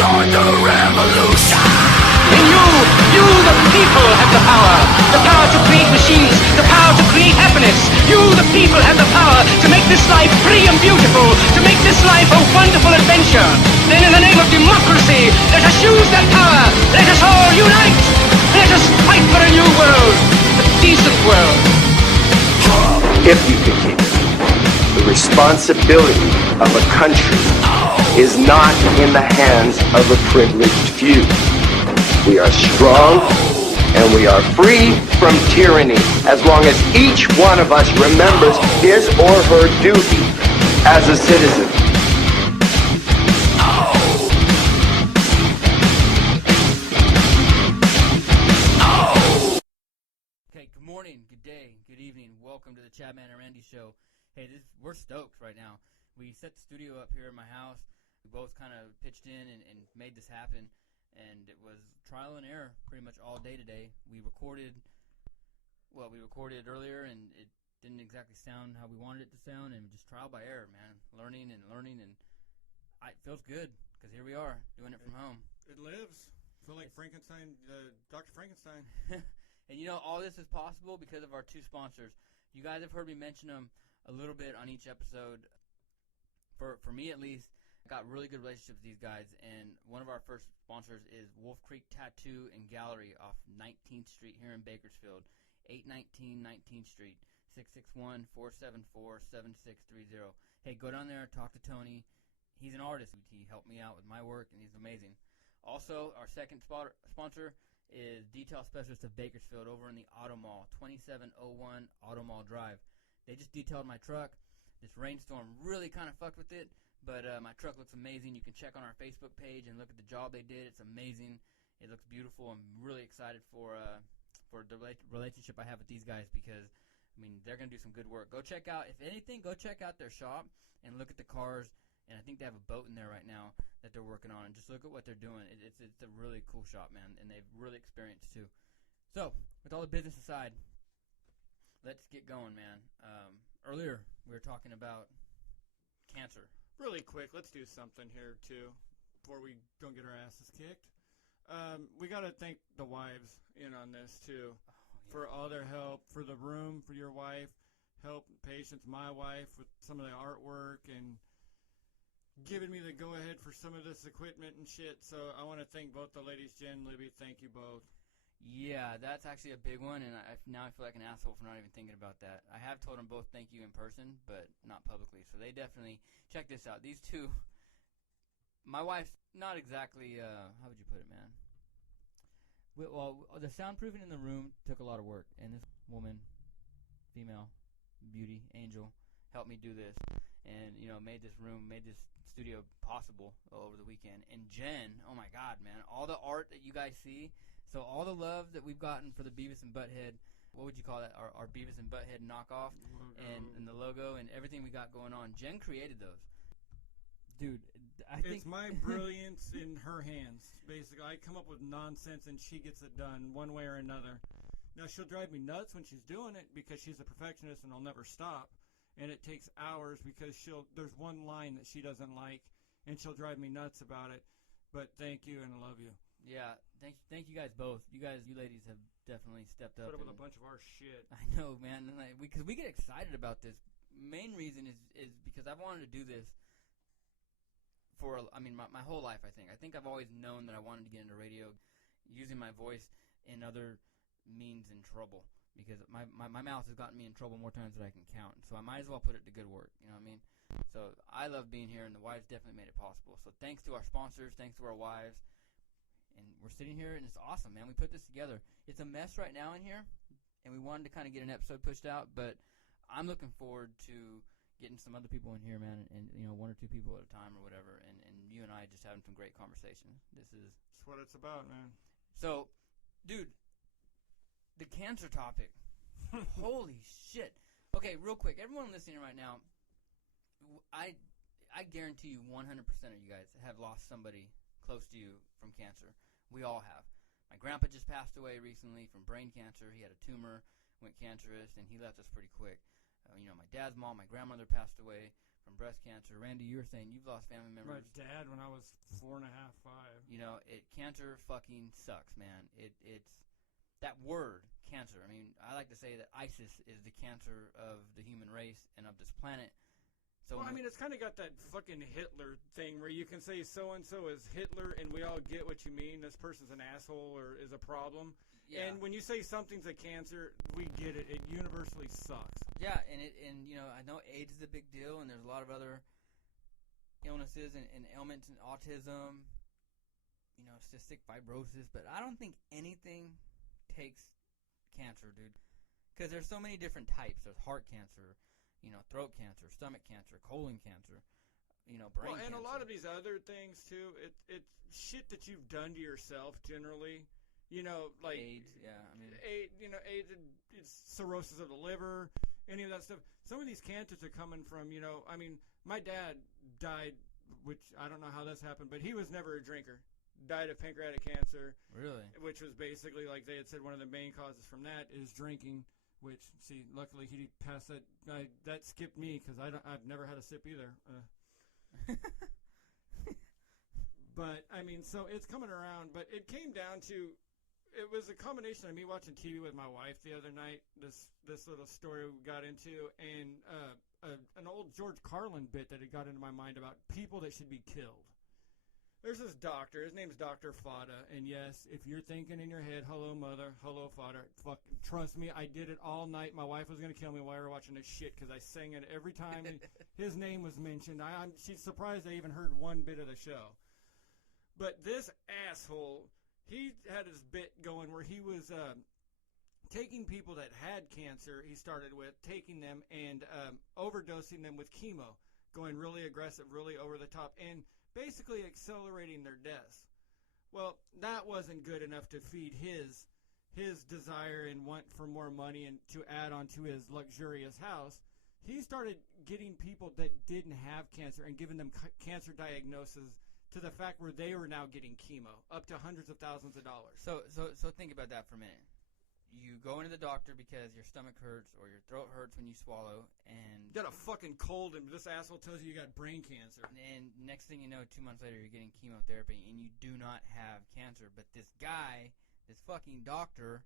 start the revolution. And you the people have the power to create machines, the power to create happiness. You the people have the power to make this life free and beautiful, to make this life a wonderful adventure. Then in the name of democracy, let us use that power. Let us all unite. Let us fight for a new world, a decent world. If you can keep it. The responsibility of a country is not in the hands of a privileged few. We are strong and we are free from tyranny as long as each one of us remembers his or her duty as a citizen. Okay, good morning, good day, good evening. Welcome to the Chadman and Randy Show. Hey, we're stoked right now. We set the studio up here in my house. We both kind of pitched in and made this happen. And it was trial and error pretty much all day today. We recorded earlier, and it didn't exactly sound how we wanted it to sound, and just trial by error, man. Learning, and it feels good, because here we are, doing it from home. It lives. I feel like Frankenstein, Dr. Frankenstein. And all this is possible because of our two sponsors. You guys have heard me mention them a little bit on each episode. For me, at least, I got really good relationships with these guys, and one of our first sponsors is Wolf Creek Tattoo and Gallery off 19th Street here in Bakersfield, 819 19th Street, 661-474-7630. Hey, go down there, talk to Tony. He's an artist. He helped me out with my work, and he's amazing. Also, our second sponsor is Detail Specialist of Bakersfield over in the Auto Mall, 2701 Auto Mall Drive. They just detailed my truck. This rainstorm really kind of fucked with it. But my truck looks amazing. You can check on our Facebook page and look at the job they did. It's amazing. It looks beautiful. I'm really excited for the relationship I have with these guys because, they're going to do some good work. Go check out, if anything, go check out their shop and look at the cars. And I think they have a boat in there right now that they're working on. And just look at what they're doing. It's a really cool shop, man. And they've really experienced, too. So, with all the business aside, let's get going, man. Earlier, we were talking about cancer. Really quick, let's do something here, too, before we don't get our asses kicked. We got to thank the wives in on this, too, for all their help, for the room, for your wife, help Patience, my wife, with some of the artwork, and giving me the go-ahead for some of this equipment and shit. So I want to thank both the ladies, Jen, Libby. Thank you both. Yeah, that's actually a big one, and now I feel like an asshole for not even thinking about that. I have told them both thank you in person, but not publicly. So they definitely check this out. These two, my wife's not exactly, how would you put it, man? Well, the soundproofing in the room took a lot of work, and this woman, female, beauty, angel, helped me do this, and made this studio possible over the weekend. And Jen, oh my God, man, all the art that you guys see. So all the love that we've gotten for the Beavis and Butthead, what would you call that? Our Beavis and Butthead knockoff, and the logo and everything we got going on. Jen created those. Dude, I think... It's my brilliance in her hands, basically. I come up with nonsense and she gets it done one way or another. Now, she'll drive me nuts when she's doing it because she's a perfectionist and will never stop. And it takes hours because there's one line that she doesn't like, and she'll drive me nuts about it. But thank you, and I love you. Yeah, thank you guys both. You ladies have definitely stepped up. Put up with a bunch of our shit. I know, man. Because we get excited about this. Main reason is because I've wanted to do this for, my whole life, I think. I think I've always known that I wanted to get into radio, using my voice in other means in trouble. Because my mouth has gotten me in trouble more times than I can count. So I might as well put it to good work, you know what I mean? So I love being here, and the wives definitely made it possible. So thanks to our sponsors, thanks to our wives. And we're sitting here, and it's awesome, man. We put this together. It's a mess right now in here, and we wanted to kind of get an episode pushed out, but I'm looking forward to getting some other people in here, man, and one or two people at a time or whatever, and you and I just having some great conversation. That's what it's about, man. So, dude, the cancer topic. Holy shit. Okay, real quick, everyone listening right now, I guarantee you 100% of you guys have lost somebody close to you from cancer. We all have. My grandpa just passed away recently from brain cancer. He had a tumor, went cancerous, and he left us pretty quick. My dad's mom, my grandmother passed away from breast cancer. Randy, you were saying you've lost family My members. dad, when I was 4.5, 5. You know, cancer fucking sucks, man. It's that word, cancer. I mean, I like to say that ISIS is the cancer of the human race and of this planet. So Well, I mean, it's kind of got that fucking Hitler thing where you can say so-and-so is Hitler and we all get what you mean. This person's an asshole or is a problem. yeah. And when you say something's a cancer, we get it. It universally sucks. Yeah, and you know, I know AIDS is a big deal, and there's a lot of other illnesses and ailments and autism, you know, cystic fibrosis, but I don't think anything takes cancer, dude. Because there's so many different types. There's heart cancer, you know, throat cancer, stomach cancer, colon cancer, you know, brain cancer. And a lot of these other things, too, it's shit that you've done to yourself generally. You know, like AIDS, yeah, I mean, AIDS, it's cirrhosis of the liver, any of that stuff. Some of these cancers are coming from, you know, I mean, my dad died, which I don't know how this happened, but he was never a drinker. Died of pancreatic cancer. really? Which was basically, like they had said, one of the main causes from that is drinking. Which, see, luckily he passed that. That skipped me because I've never had a sip either. But I mean, so it's coming around. But it came down to, it was a combination of me watching TV with my wife the other night. This little story we got into, and an old George Carlin bit that had got into my mind about people that should be killed. There's this doctor. His name's Dr. Fada. And yes, if you're thinking in your head, hello, mother, hello, Fada, trust me, I did it all night. My wife was going to kill me while we were watching this shit because I sang it every time his name was mentioned. She's surprised I even heard one bit of the show. But this asshole, he had his bit going where he was taking people that had cancer, he started with, taking them and overdosing them with chemo, going really aggressive, really over the top, and basically accelerating their deaths. Well, that wasn't good enough to feed his desire and want for more money and to add on to his luxurious house. He started getting people that didn't have cancer and giving them cancer diagnoses to the fact where they were now getting chemo, up to hundreds of thousands of dollars. So think about that for a minute. You go into the doctor because your stomach hurts or your throat hurts when you swallow, and You got a fucking cold, and this asshole tells you got brain cancer. and next thing you know, 2 months later, you're getting chemotherapy, and you do not have cancer. But this guy, this fucking doctor,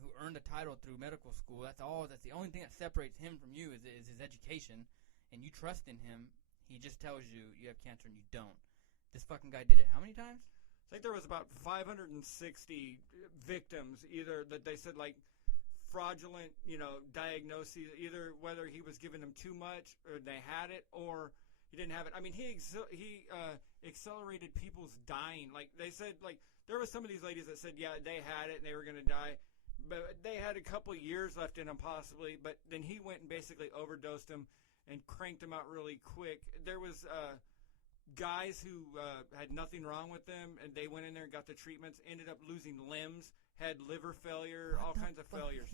who earned a title through medical school, that's the only thing that separates him from you is his education, and you trust in him. He just tells you you have cancer and you don't. This fucking guy did it how many times? I think there was about 560 victims, either that they said like fraudulent, diagnoses, either whether he was giving them too much or they had it or he didn't have it. I mean, he accelerated people's dying. Like they said, like there was some of these ladies that said, yeah, they had it and they were going to die, but they had a couple years left in them possibly. But then he went and basically overdosed them and cranked them out really quick. There was guys who had nothing wrong with them, and they went in there and got the treatments, ended up losing limbs, had liver failure, all kinds of failures.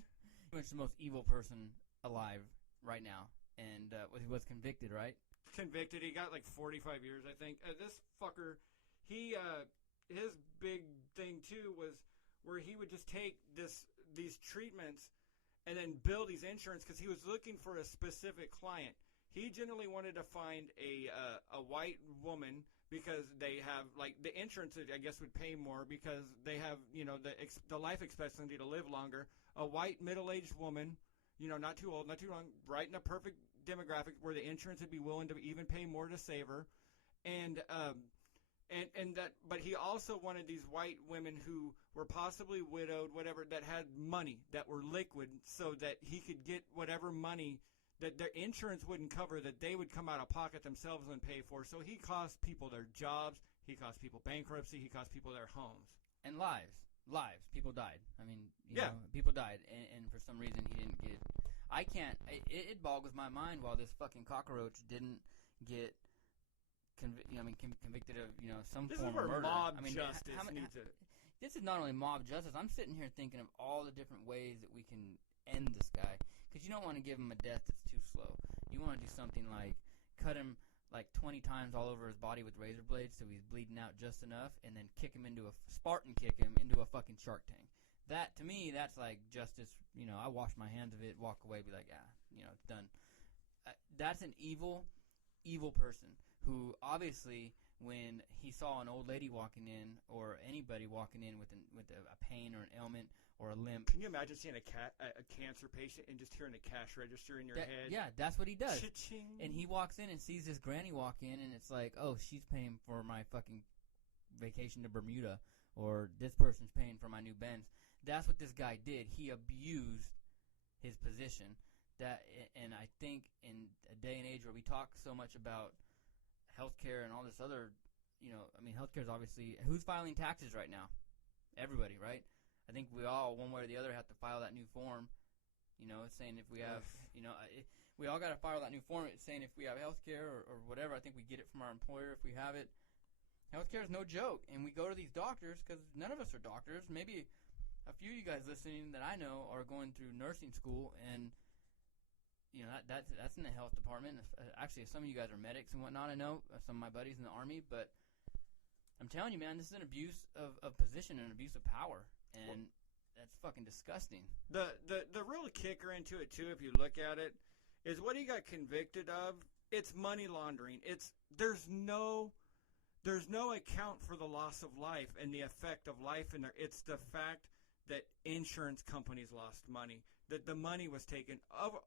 Pretty much the most evil person alive right now, and was convicted, right? Convicted. He got like 45 years, I think. This fucker, his big thing too was where he would just take these treatments and then bill these insurance because he was looking for a specific client. He generally wanted to find a white woman because they have, like, the insurance, I guess, would pay more because they have, the life expectancy to live longer. A white middle-aged woman, not too old, not too young, right in a perfect demographic where the insurance would be willing to even pay more to save her. But he also wanted these white women who were possibly widowed, whatever, that had money, that were liquid, so that he could get whatever money that their insurance wouldn't cover, that they would come out of pocket themselves and pay for. So he cost people their jobs, he cost people bankruptcy, he cost people their homes. And lives. People died. I mean, Yeah. People died, and for some reason he didn't get. I can't. It boggles my mind why this fucking cockroach didn't get convicted of some This form is where of murder. mob I mean, justice needs it. This is not only mob justice. I'm sitting here thinking of all the different ways that we can end this guy. Because you don't want to give him a death that's too slow. You want to do something like cut him like 20 times all over his body with razor blades so he's bleeding out just enough, and then Spartan kick him into a fucking shark tank. That, to me, that's like justice. I wash my hands of it, walk away, be like, it's done. that's an evil person who obviously, when he saw an old lady walking in or anybody walking in with a pain or an ailment or a limp. Can you imagine seeing a cancer patient and just hearing a cash register in your head? Yeah, that's what he does. Cha-ching. And he walks in and sees this granny walk in, and it's like, oh, she's paying for my fucking vacation to Bermuda, or this person's paying for my new Benz. That's what this guy did. He abused his position. And I think in a day and age where we talk so much about healthcare and all this other, healthcare is obviously, who's filing taxes right now? Everybody, right? I think we all, one way or the other, have to file that new form. It's saying if we have, we all got to file that new form. It's saying if we have healthcare or whatever. I think we get it from our employer if we have it. Healthcare is no joke, and we go to these doctors because none of us are doctors. Maybe a few of you guys listening that I know are going through nursing school, and that's in the health department. Actually, some of you guys are medics and whatnot. I know some of my buddies in the Army, but I'm telling you, man, this is an abuse of position and an abuse of power, and that's fucking disgusting. The real kicker into it too, if you look at it, is what he got convicted of. It's money laundering. There's no account for the loss of life and the effect of life in there. It's the fact that insurance companies lost money, that the money was taken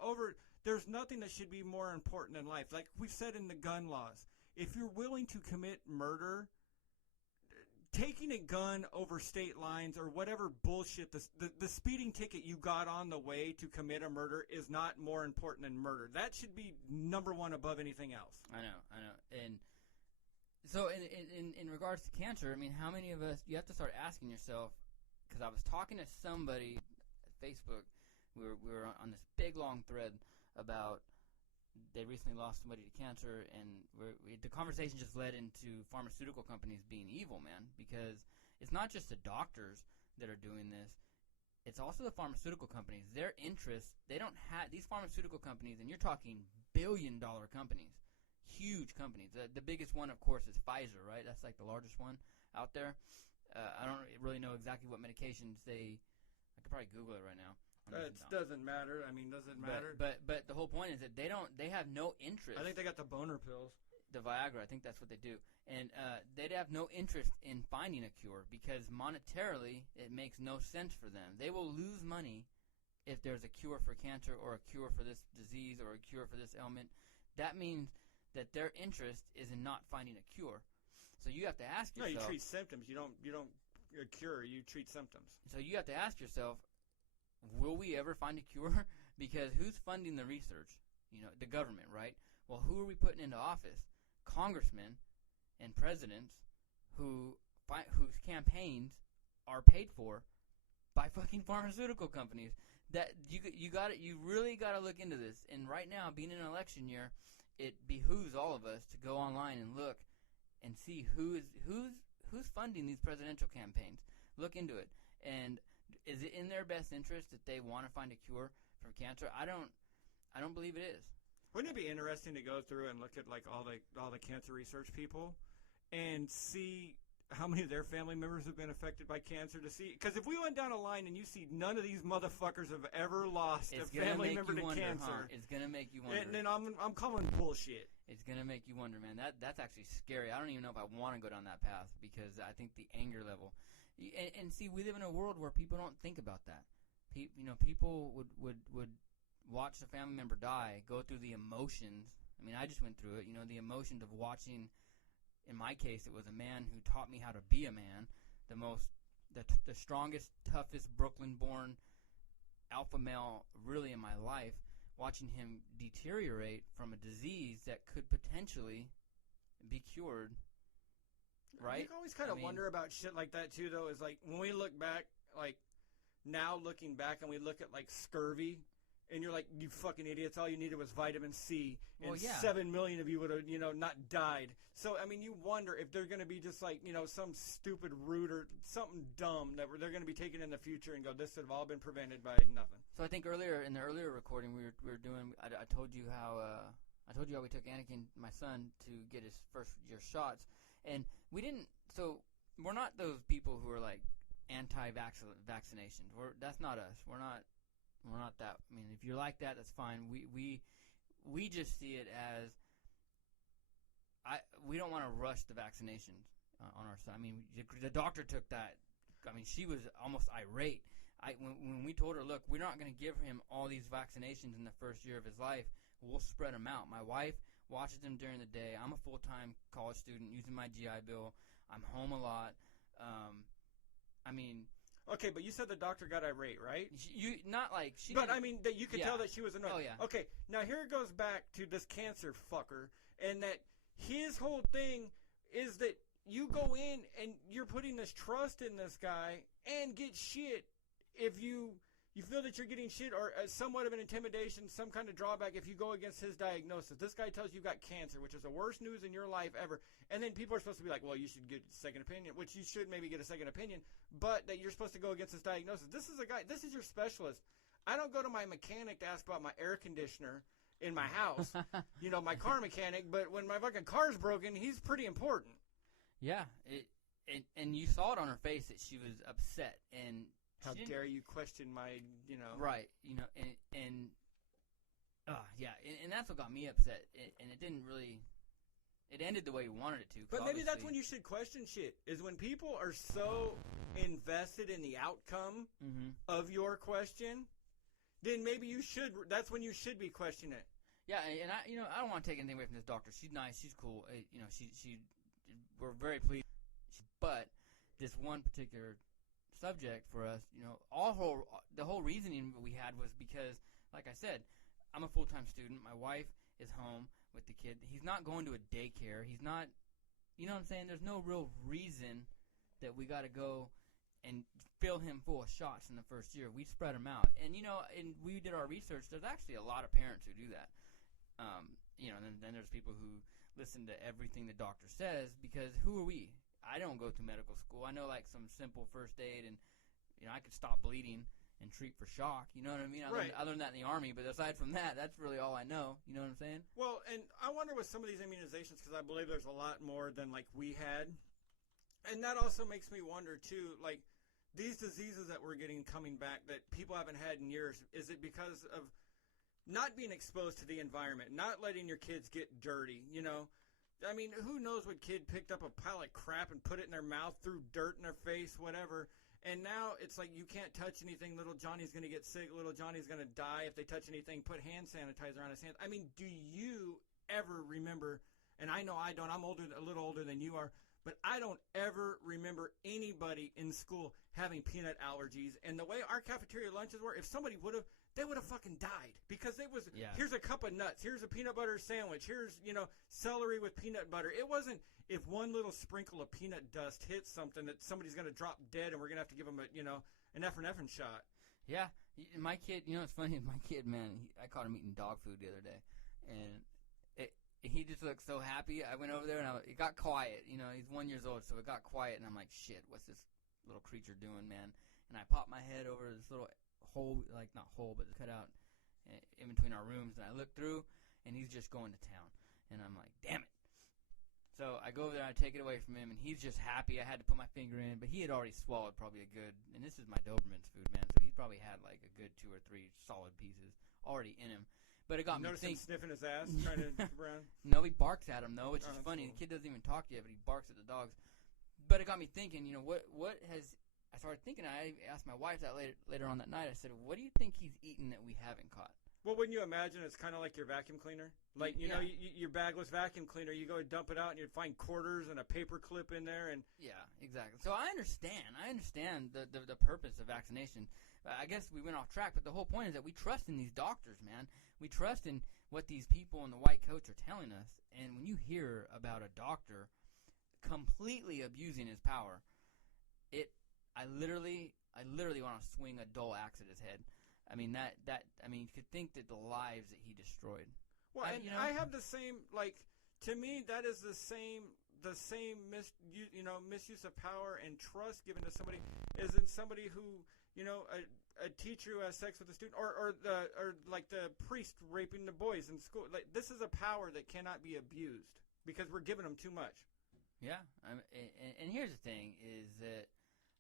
over. There's nothing that should be more important than life. Like we've said in the gun laws, if you're willing to commit murder, taking a gun over state lines or whatever bullshit, the speeding ticket you got on the way to commit a murder is not more important than murder. That should be number one above anything else. I know. And so in regards to cancer, I mean, how many of us, you have to start asking yourself, because I was talking to somebody at Facebook, we were on this big long thread about they recently lost somebody to cancer, and the conversation just led into pharmaceutical companies being evil, man, because it's not just the doctors that are doing this, it's also the pharmaceutical companies. Their interests, they don't have, these pharmaceutical companies, and you're talking billion-dollar companies, huge companies. The biggest one, of course, is Pfizer, right? That's like the largest one out there. I don't really know exactly what medications I could probably Google it right now. It doesn't matter. I mean, doesn't matter. But the whole point is that they have no interest. I think they got the boner pills. The Viagra, I think that's what they do. And they'd have no interest in finding a cure because monetarily it makes no sense for them. They will lose money if there's a cure for cancer or a cure for this disease or a cure for this ailment. That means that their interest is in not finding a cure. So you have to ask yourself. No, you treat symptoms. You don't cure. You treat symptoms. So you have to ask yourself, will we ever find a cure? Because who's funding the research? The government, right? Well, who are we putting into office? Congressmen and presidents whose campaigns are paid for by fucking pharmaceutical companies. That you really got to look into this. And right now, being an election year, it behooves all of us to go online and look and see who's funding these presidential campaigns. Look into it. And is it in their best interest that they want to find a cure for cancer? I don't believe it is. Wouldn't it be interesting to go through and look at like all the cancer research people and see how many of their family members have been affected by cancer, to see, because if we went down a line and you see none of these motherfuckers have ever lost a family member to cancer, it's gonna make you wonder. And then I'm calling bullshit. It's gonna make you wonder, man. That's actually scary. I don't even know if I want to go down that path because I think the anger level, and see, we live in a world where people don't think about that. People would watch a family member die, go through the emotions. I mean, I just went through it. The emotions of watching. In my case, it was a man who taught me how to be a man, the strongest, toughest, Brooklyn-born alpha male really in my life, watching him deteriorate from a disease that could potentially be cured, right? You always kind of wonder about shit like that, too, though, is like when we look back, like now looking back and we look at like scurvy, and you're like, you fucking idiots, all you needed was vitamin C, and 7 million of you would have, not died. So, I mean, you wonder if they're going to be just like, some stupid root or something dumb that they're going to be taking in the future and go, this would have all been prevented by nothing. So I think in the earlier recording we were doing, I told you how we took Anakin, my son, to get his first year shots, and we didn't. So we're not those people who are like anti-vaccination. That's not us. We're not that. I mean, if you're like that, that's fine. we just see it as we don't want to rush the vaccinations on our side. I mean, the doctor took that. I mean, she was almost irate. When we told her, look, we're not going to give him all these vaccinations in the first year of his life. We'll spread them out. My wife watches them during the day. I'm a full-time college student using my GI Bill. I'm home a lot. I mean... Okay, but you said the doctor got irate, right? But I mean, that you could tell that she was annoyed. Oh, yeah. Okay, now here it goes back to this cancer fucker, and that his whole thing is that you go in and you're putting this trust in this guy and get shit if you feel that you're getting shit or somewhat of an intimidation, some kind of drawback if you go against his diagnosis. This guy tells you got cancer, which is the worst news in your life ever. And then people are supposed to be like, well, you should get a second opinion, which you should maybe get a second opinion, but that you're supposed to go against his diagnosis. This is a guy, this is your specialist. I don't go to my mechanic to ask about my air conditioner in my house, my car mechanic, but when my fucking car's broken, he's pretty important. Yeah, and you saw it on her face that she was upset, and how dare you question my, Right, and that's what got me upset, and it didn't really, it ended the way we wanted it to. But maybe that's when you should question shit, is when people are so invested in the outcome of your question, then maybe that's when you should be questioning it. Yeah, and I don't want to take anything away from this doctor. She's nice, she's cool, we're very pleased, but this one particular subject for us, the whole reasoning we had was because, like I said, I'm a full-time student. My wife is home with the kid. He's not going to a daycare. He's not, you know what I'm saying? There's no real reason that we got to go and fill him full of shots in the first year. We spread him out. And, and we did our research. There's actually a lot of parents who do that. And then there's people who listen to everything the doctor says because who are we? I don't go to medical school. I know like some simple first aid and, I could stop bleeding and treat for shock. You know what I mean? I learned that in the Army, but aside from that, that's really all I know. You know what I'm saying? Well, and I wonder with some of these immunizations, because I believe there's a lot more than like we had. And that also makes me wonder too, like these diseases that we're getting coming back that people haven't had in years, is it because of not being exposed to the environment, not letting your kids get dirty, I mean, who knows what kid picked up a pile of crap and put it in their mouth, threw dirt in their face, whatever. And now it's like you can't touch anything. Little Johnny's going to get sick. Little Johnny's going to die if they touch anything. Put hand sanitizer on his hands. I mean, do you ever remember, and I know I don't, I'm a little older than you are, but I don't ever remember anybody in school having peanut allergies. And the way our cafeteria lunches were, if somebody would have, they would have fucking died because it was, here's a cup of nuts, here's a peanut butter sandwich, here's, celery with peanut butter. It wasn't if one little sprinkle of peanut dust hits something that somebody's going to drop dead and we're going to have to give them an epinephrine shot. Yeah. My kid, it's funny, my kid, man, I caught him eating dog food the other day. And he just looked so happy. I went over there and it got quiet. He's 1 year old, so it got quiet. And I'm like, shit, what's this little creature doing, man? And I popped my head over this little hole, like not hole, but cut out in between our rooms. And I look through, and he's just going to town. And I'm like, damn it. So I go over there, I take it away from him, and he's just happy. I had to put my finger in, but he had already swallowed probably a good, and this is my Doberman's food, man, so he probably had like a good 2 or 3 solid pieces already in him. But it got me thinking. Notice him sniffing his ass, trying to around? No, he barks at him, though, which is funny. Cool. The kid doesn't even talk yet, but he barks at the dogs. But it got me thinking, what has... I started thinking, I asked my wife that later on that night, I said, what do you think he's eaten that we haven't caught? Well, wouldn't you imagine it's kind of like your vacuum cleaner? Like, your bagless vacuum cleaner, you go and dump it out and you find quarters and a paper clip in there. And yeah, exactly. So I understand the purpose of vaccination. I guess we went off track, but the whole point is that we trust in these doctors, man. We trust in what these people in the white coats are telling us. And when you hear about a doctor completely abusing his power, I literally want to swing a dull axe at his head. I mean, you could think that the lives that he destroyed. Well, I have the same, like, to me, that is the same misuse of power and trust given to somebody is in somebody who, a teacher who has sex with a student, or like the priest raping the boys in school. Like, this is a power that cannot be abused because we're giving them too much. Yeah, and here's the thing is that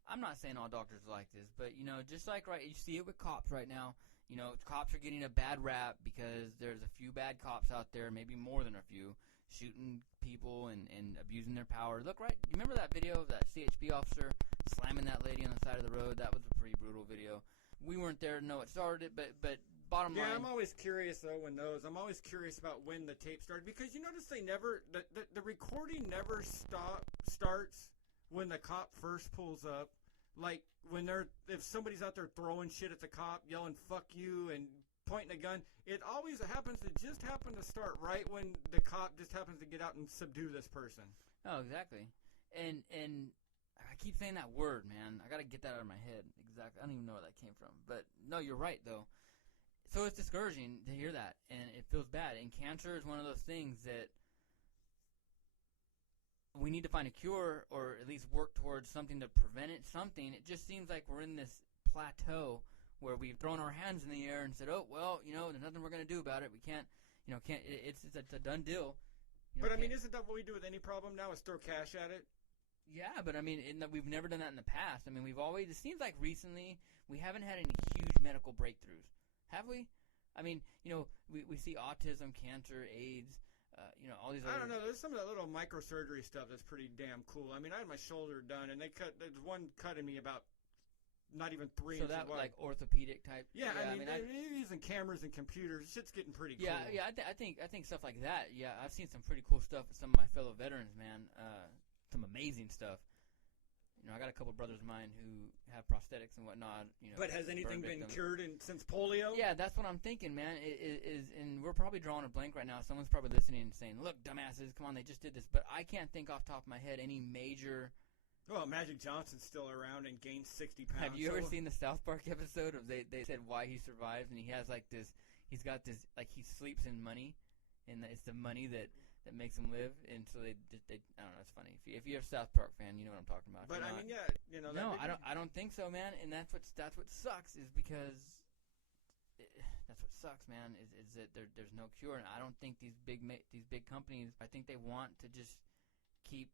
I'm not saying all doctors are like this, but, just like, right, you see it with cops right now. You know, cops are getting a bad rap because there's a few bad cops out there, maybe more than a few, shooting people and abusing their power. Look, right, you remember that video of that CHP officer slamming that lady on the side of the road? That was a pretty brutal video. We weren't there to know it started, but bottom line. Yeah, I'm always curious though I'm always curious about when the tape started, because you notice they never the recording never starts when the cop first pulls up. Like when if somebody's out there throwing shit at the cop, yelling "fuck you" and pointing a gun, it always happens to just happen to start right when the cop just happens to get out and subdue this person. Oh, exactly. And I keep saying that word, man. I got to get that out of my head. Exactly. I don't even know where that came from. But no, you're right though. So it's discouraging to hear that, and it feels bad. And cancer is one of those things that we need to find a cure, or at least work towards something to prevent it. Something. It just seems like we're in this plateau where we've thrown our hands in the air and said, "Oh, well, you know, there's nothing we're going to do about it. We can't, you know, can't. It's a done deal." You know, but I mean, isn't that what we do with any problem now? Is throw cash at it? Yeah, but I mean, we've never done that in the past. I mean, we've always. It seems like recently we haven't had any huge medical breakthroughs, have we? I mean, you know, we see autism, cancer, AIDS. You know, all these. I don't know. There's some of that little microsurgery stuff that's pretty damn cool. I mean, I had my shoulder done, and there's one cutting me about not even 3 inches that wide. Like orthopedic type. Yeah, I mean, they're using cameras and computers. Shit's getting pretty cool. Yeah. I think stuff like that. Yeah, I've seen some pretty cool stuff with some of my fellow veterans, man. Some amazing stuff. You know, I got a couple brothers of mine who have prosthetics and whatnot. You know, but has anything been cured since polio? Yeah, that's what I'm thinking, man. And we're probably drawing a blank right now. Someone's probably listening and saying, "Look, dumbasses, come on, they just did this." But I can't think off the top of my head any major. Well, Magic Johnson's still around and gained 60 pounds. Have you ever seen the South Park episode of they said why he survives, and he has like this. He's got this like he sleeps in money, and it's the money that makes him live, and so they I don't know, it's funny. If you're a South Park fan, you know what I'm talking about. But I mean, yeah, you know. No, I don't think so, man. And that's what sucks is because that's what sucks, man. Is that there's no cure, and I don't think these big companies. I think they want to just keep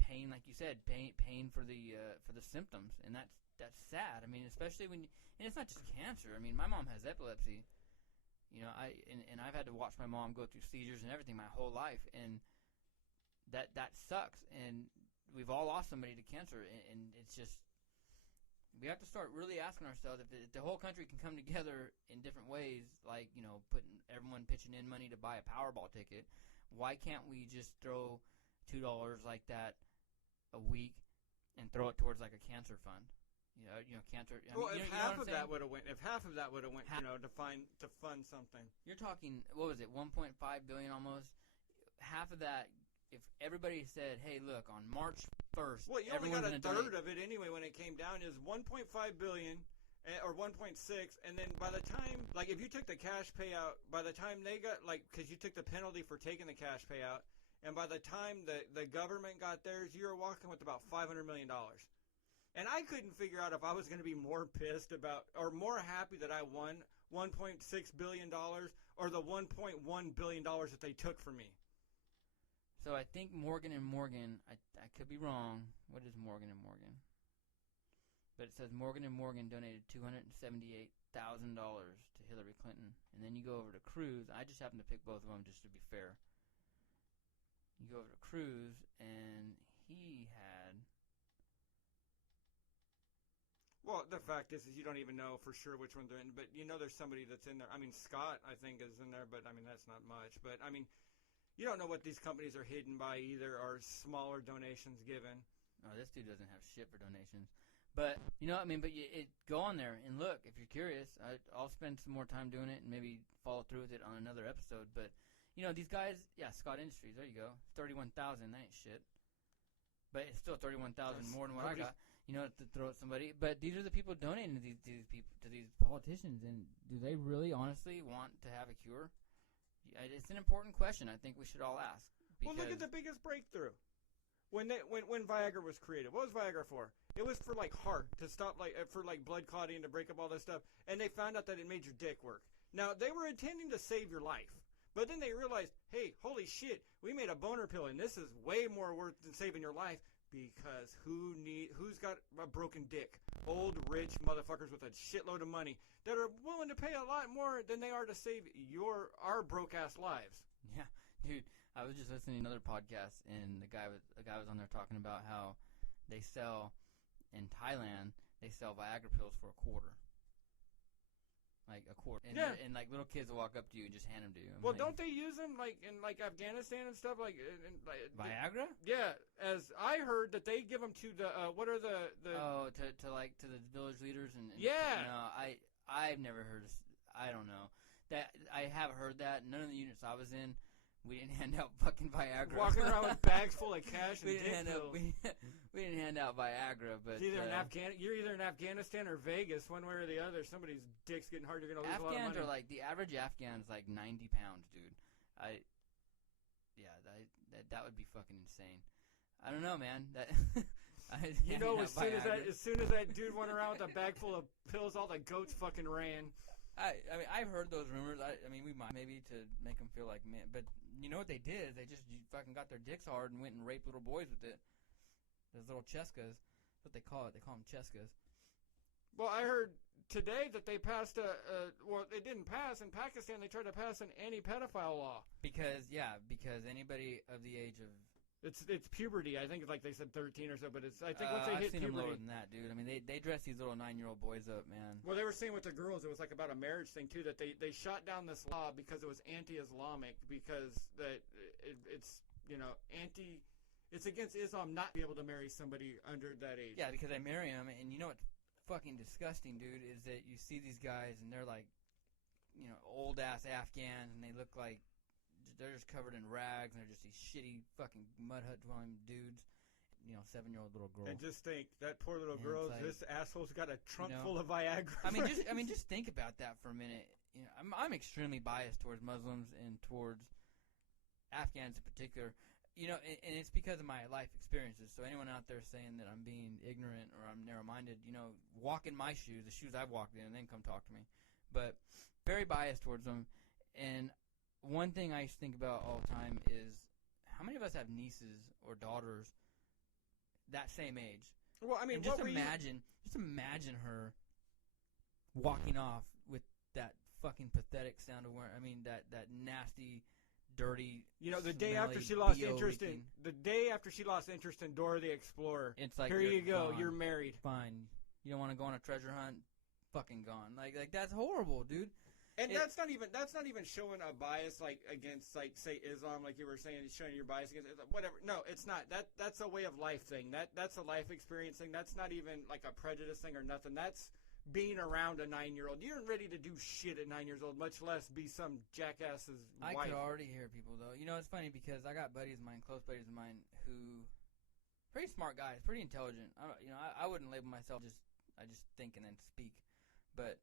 paying, like you said, paying for the symptoms, and that's sad. I mean, especially when and it's not just cancer. I mean, my mom has epilepsy. You know, I've had to watch my mom go through seizures and everything my whole life, and that sucks. And we've all lost somebody to cancer, and it's just we have to start really asking ourselves if the whole country can come together in different ways, like, you know, everyone pitching in money to buy a Powerball ticket. Why can't we just throw $2 like that a week and throw it towards like a cancer fund? You know, cancer. If half of that would have went, you know, to fund something. You're talking, what was it, 1.5 billion almost? Half of that, if everybody said, "Hey, look, on March 1st, well, you only got a third donate. of it anyway. When it came down, is 1.5 billion or 1.6, and then by the time, like, if you took the cash payout, by the time they got, like, because you took the penalty for taking the cash payout, and by the time the government got theirs, you were walking with about $500 million. And I couldn't figure out if I was going to be more pissed about or more happy that I won $1.6 billion or the $1.1 billion that they took from me. So I think Morgan & Morgan, I could be wrong. What is Morgan & Morgan? But it says Morgan & Morgan donated $278,000 to Hillary Clinton. And then you go over to Cruz. I just happened to pick both of them just to be fair. You go over to Cruz, and he had... Well, the fact is you don't even know for sure which ones are in, but you know there's somebody that's in there. I mean, Scott, I think, is in there, but, I mean, that's not much. But, I mean, you don't know what these companies are hidden by either, or smaller donations given. Oh, this dude doesn't have shit for donations. But, you know, I mean, but go on there and look. If you're curious, I'll spend some more time doing it and maybe follow through with it on another episode. But, you know, these guys, yeah, Scott Industries, there you go. 31,000, that ain't shit. But it's still 31,000 more than what I got. You know, to throw at somebody. But these are the people donating to these people, to these politicians, and do they really, honestly, want to have a cure? It's an important question. I think we should all ask. Well, look at the biggest breakthrough. When Viagra was created, what was Viagra for? It was for like heart, to stop for blood clotting, to break up all that stuff. And they found out that it made your dick work. Now they were intending to save your life, but then they realized, hey, holy shit, we made a boner pill, and this is way more worth than saving your life. because who's got a broken dick? Old rich motherfuckers with a shitload of money that are willing to pay a lot more than they are to save our broke ass lives. Yeah, dude. I was just listening to another podcast, and a guy was on there talking about how they sell in Thailand. They sell Viagra pills for $0.25. Like $0.25, and, Yeah. and like little kids will walk up to you and just hand them to you. Well, don't they use them like in like Afghanistan and stuff like Viagra? Yeah, as I heard that they give them to the what are the to the village leaders and Yeah. No, I've never heard. I don't know that. I have heard that. None of the units I was in, we didn't hand out fucking Viagra. walking around with bags full of cash and we dick didn't hand out. pills. We didn't hand out Viagra, but It's either you're either in Afghanistan or Vegas, one way or the other. Somebody's dick's getting hard. You're gonna lose a lot of Afghans money. are like the average Afghan is like 90 pounds, dude. That would be fucking insane. I don't know, man. That You know, as soon as that dude went around with a bag full of pills, all the goats fucking ran. I mean, I've heard those rumors. I mean, we might maybe to make them feel like men, but you know what they did is they just fucking got their dicks hard and went and raped little boys with it. Those little cheskas. That's what they call it. They call them cheskas. Well, I heard today that they passed well, they didn't pass. In Pakistan, they tried to pass an anti-pedophile law. Because anybody of the age of It's puberty. I think it's like they said 13 or so, but I think once they I've hit seen them lower puberty. than that, dude. I mean, they dress these little 9-year-old boys up, man. Well, they were saying with the girls, it was like about a marriage thing too. That they shot down this law because it was anti-Islamic, because it's it's against Islam not to be able to marry somebody under that age. Yeah, because they marry them, and you know what's fucking disgusting, dude, is that you see these guys and they're like, old ass Afghans, and they look like they're just covered in rags, and they're just these shitty fucking mud hut dwelling dudes. 7-year-old little girl. And just think, that poor little And girl, it's like, this asshole's got a trunk full of Viagra. I mean, just think about that for a minute. I'm extremely biased towards Muslims and towards Afghans in particular. And it's because of my life experiences. So anyone out there saying that I'm being ignorant or I'm narrow-minded, walk in my shoes, the shoes I've walked in, and then come talk to me. But very biased towards them. And one thing I used to think about all the time is how many of us have nieces or daughters that same age? Well, I mean, and just imagine her walking off with that fucking pathetic sound of that nasty, dirty. The day after smelly, she lost BO interest reeking. in Dora the Explorer, It's like, here you're you go, gone. you're married. Fine. You don't want to go on a treasure hunt? Fucking gone. Like that's horrible, dude. And that's not even showing a bias like against like say Islam, like you were saying, showing your bias against Islam, whatever. No, it's not. That's a way of life thing. That's a life experience thing. That's not even like a prejudice thing or nothing. That's being around a 9-year-old. You aren't ready to do shit at 9 years old, much less be some jackass's I wife. could already hear people though. It's funny because I got buddies of mine, close buddies of mine, who pretty smart guys, pretty intelligent. I wouldn't label myself I just think and then speak, but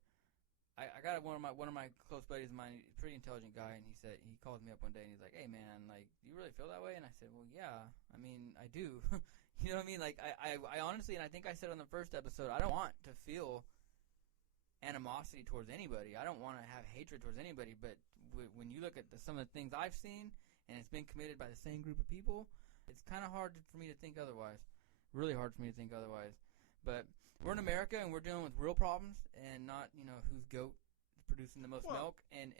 I got one of my close buddies of mine, pretty intelligent guy, and he called me up one day and he's like, "Hey man, like, do you really feel that way?" And I said, "Well, yeah, I mean, I do." You know what I mean? Like, I honestly, and I think I said on the first episode, I don't want to feel animosity towards anybody. I don't want to have hatred towards anybody. But when you look at some of the things I've seen, and it's been committed by the same group of people, it's kind of hard for me to think otherwise. Really hard for me to think otherwise. But we're in America, and we're dealing with real problems, and not whose goat is producing the most milk. And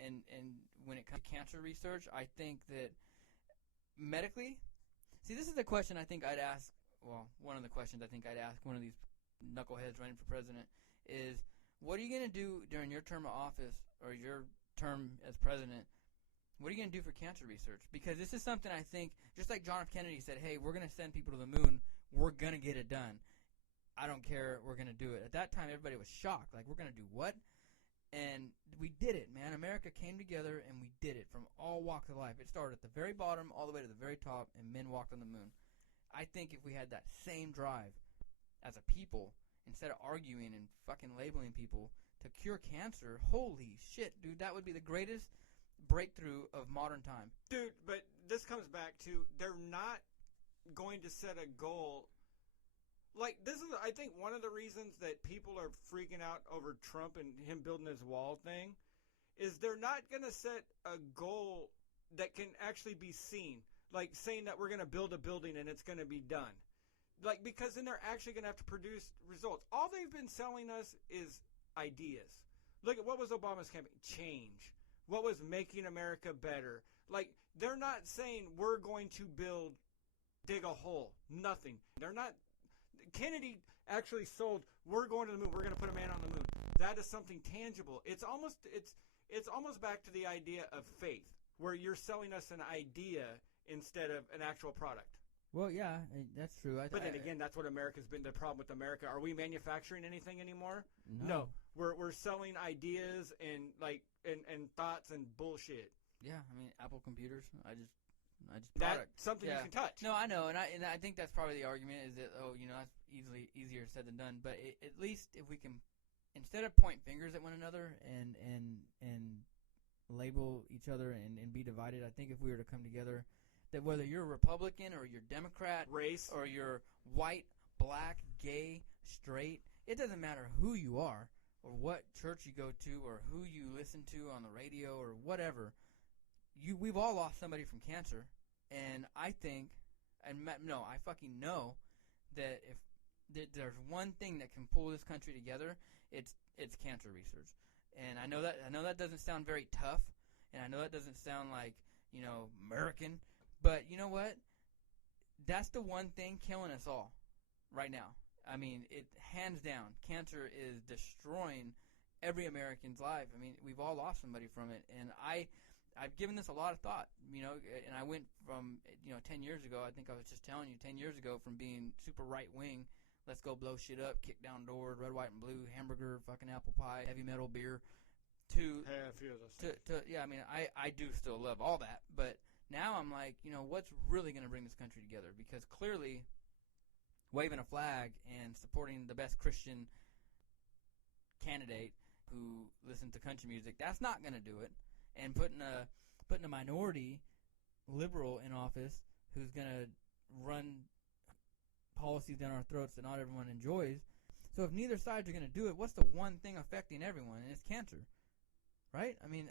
when it comes to cancer research, I think that medically, see, this is the question I think I'd ask. Well, one of the questions I think I'd ask one of these knuckleheads running for president is, what are you going to do during your term of office or your term as president? What are you going to do for cancer research? Because this is something I think, just like John F. Kennedy said, hey, we're going to send people to the moon. We're going to get it done. I don't care. We're going to do it. At that time, everybody was shocked. Like, we're going to do what? And we did it, man. America came together, and we did it from all walks of life. It started at the very bottom all the way to the very top, and men walked on the moon. I think if we had that same drive as a people, instead of arguing and fucking labeling people to cure cancer, holy shit, dude, that would be the greatest breakthrough of modern time. Dude, but this comes back to, they're not going to set a goal. Like, this is, I think, one of the reasons that people are freaking out over Trump and him building his wall thing is they're not going to set a goal that can actually be seen. Like saying that we're going to build a building and it's going to be done. Like, because then they're actually going to have to produce results. All they've been selling us is ideas. Look at what was Obama's campaign? Change. What was making America better? Like, they're not saying we're going to dig a hole. Nothing. They're not. Kennedy actually sold, we're going to the moon. We're going to put a man on the moon. That is something tangible. It's almost back to the idea of faith, where you're selling us an idea instead of an actual product. Well, yeah, that's true. But then again, that's what America's been the problem with America. Are we manufacturing anything anymore? No. We're selling ideas and thoughts and bullshit. Yeah, I mean, Apple computers. I just that's something you can touch. No, I know, and I think that's probably the argument is that that's easier said than done. But at least if we can, instead of point fingers at one another and label each other and be divided, I think if we were to come together, that whether you're a Republican or you're Democrat, race, or you're white, black, gay, straight, it doesn't matter who you are or what church you go to or who you listen to on the radio or whatever. We've all lost somebody from cancer, and I think, I fucking know that if there's one thing that can pull this country together, it's cancer research. And I know that doesn't sound very tough, and I know that doesn't sound like American, but you know what? That's the one thing killing us all right now. I mean, it hands down, cancer is destroying every American's life. I mean, we've all lost somebody from it, and I've given this a lot of thought, and I went from, 10 years ago, I think I was just telling you, 10 years ago, from being super right-wing, let's go blow shit up, kick down doors, red, white, and blue, hamburger, fucking apple pie, heavy metal beer, to, yeah, I mean, I do still love all that, but now I'm like, what's really going to bring this country together? Because clearly, waving a flag and supporting the best Christian candidate who listens to country music, that's not going to do it. And putting a minority liberal in office who's going to run policies down our throats that not everyone enjoys. So if neither sides are going to do it, what's the one thing affecting everyone? And it's cancer, right? I mean,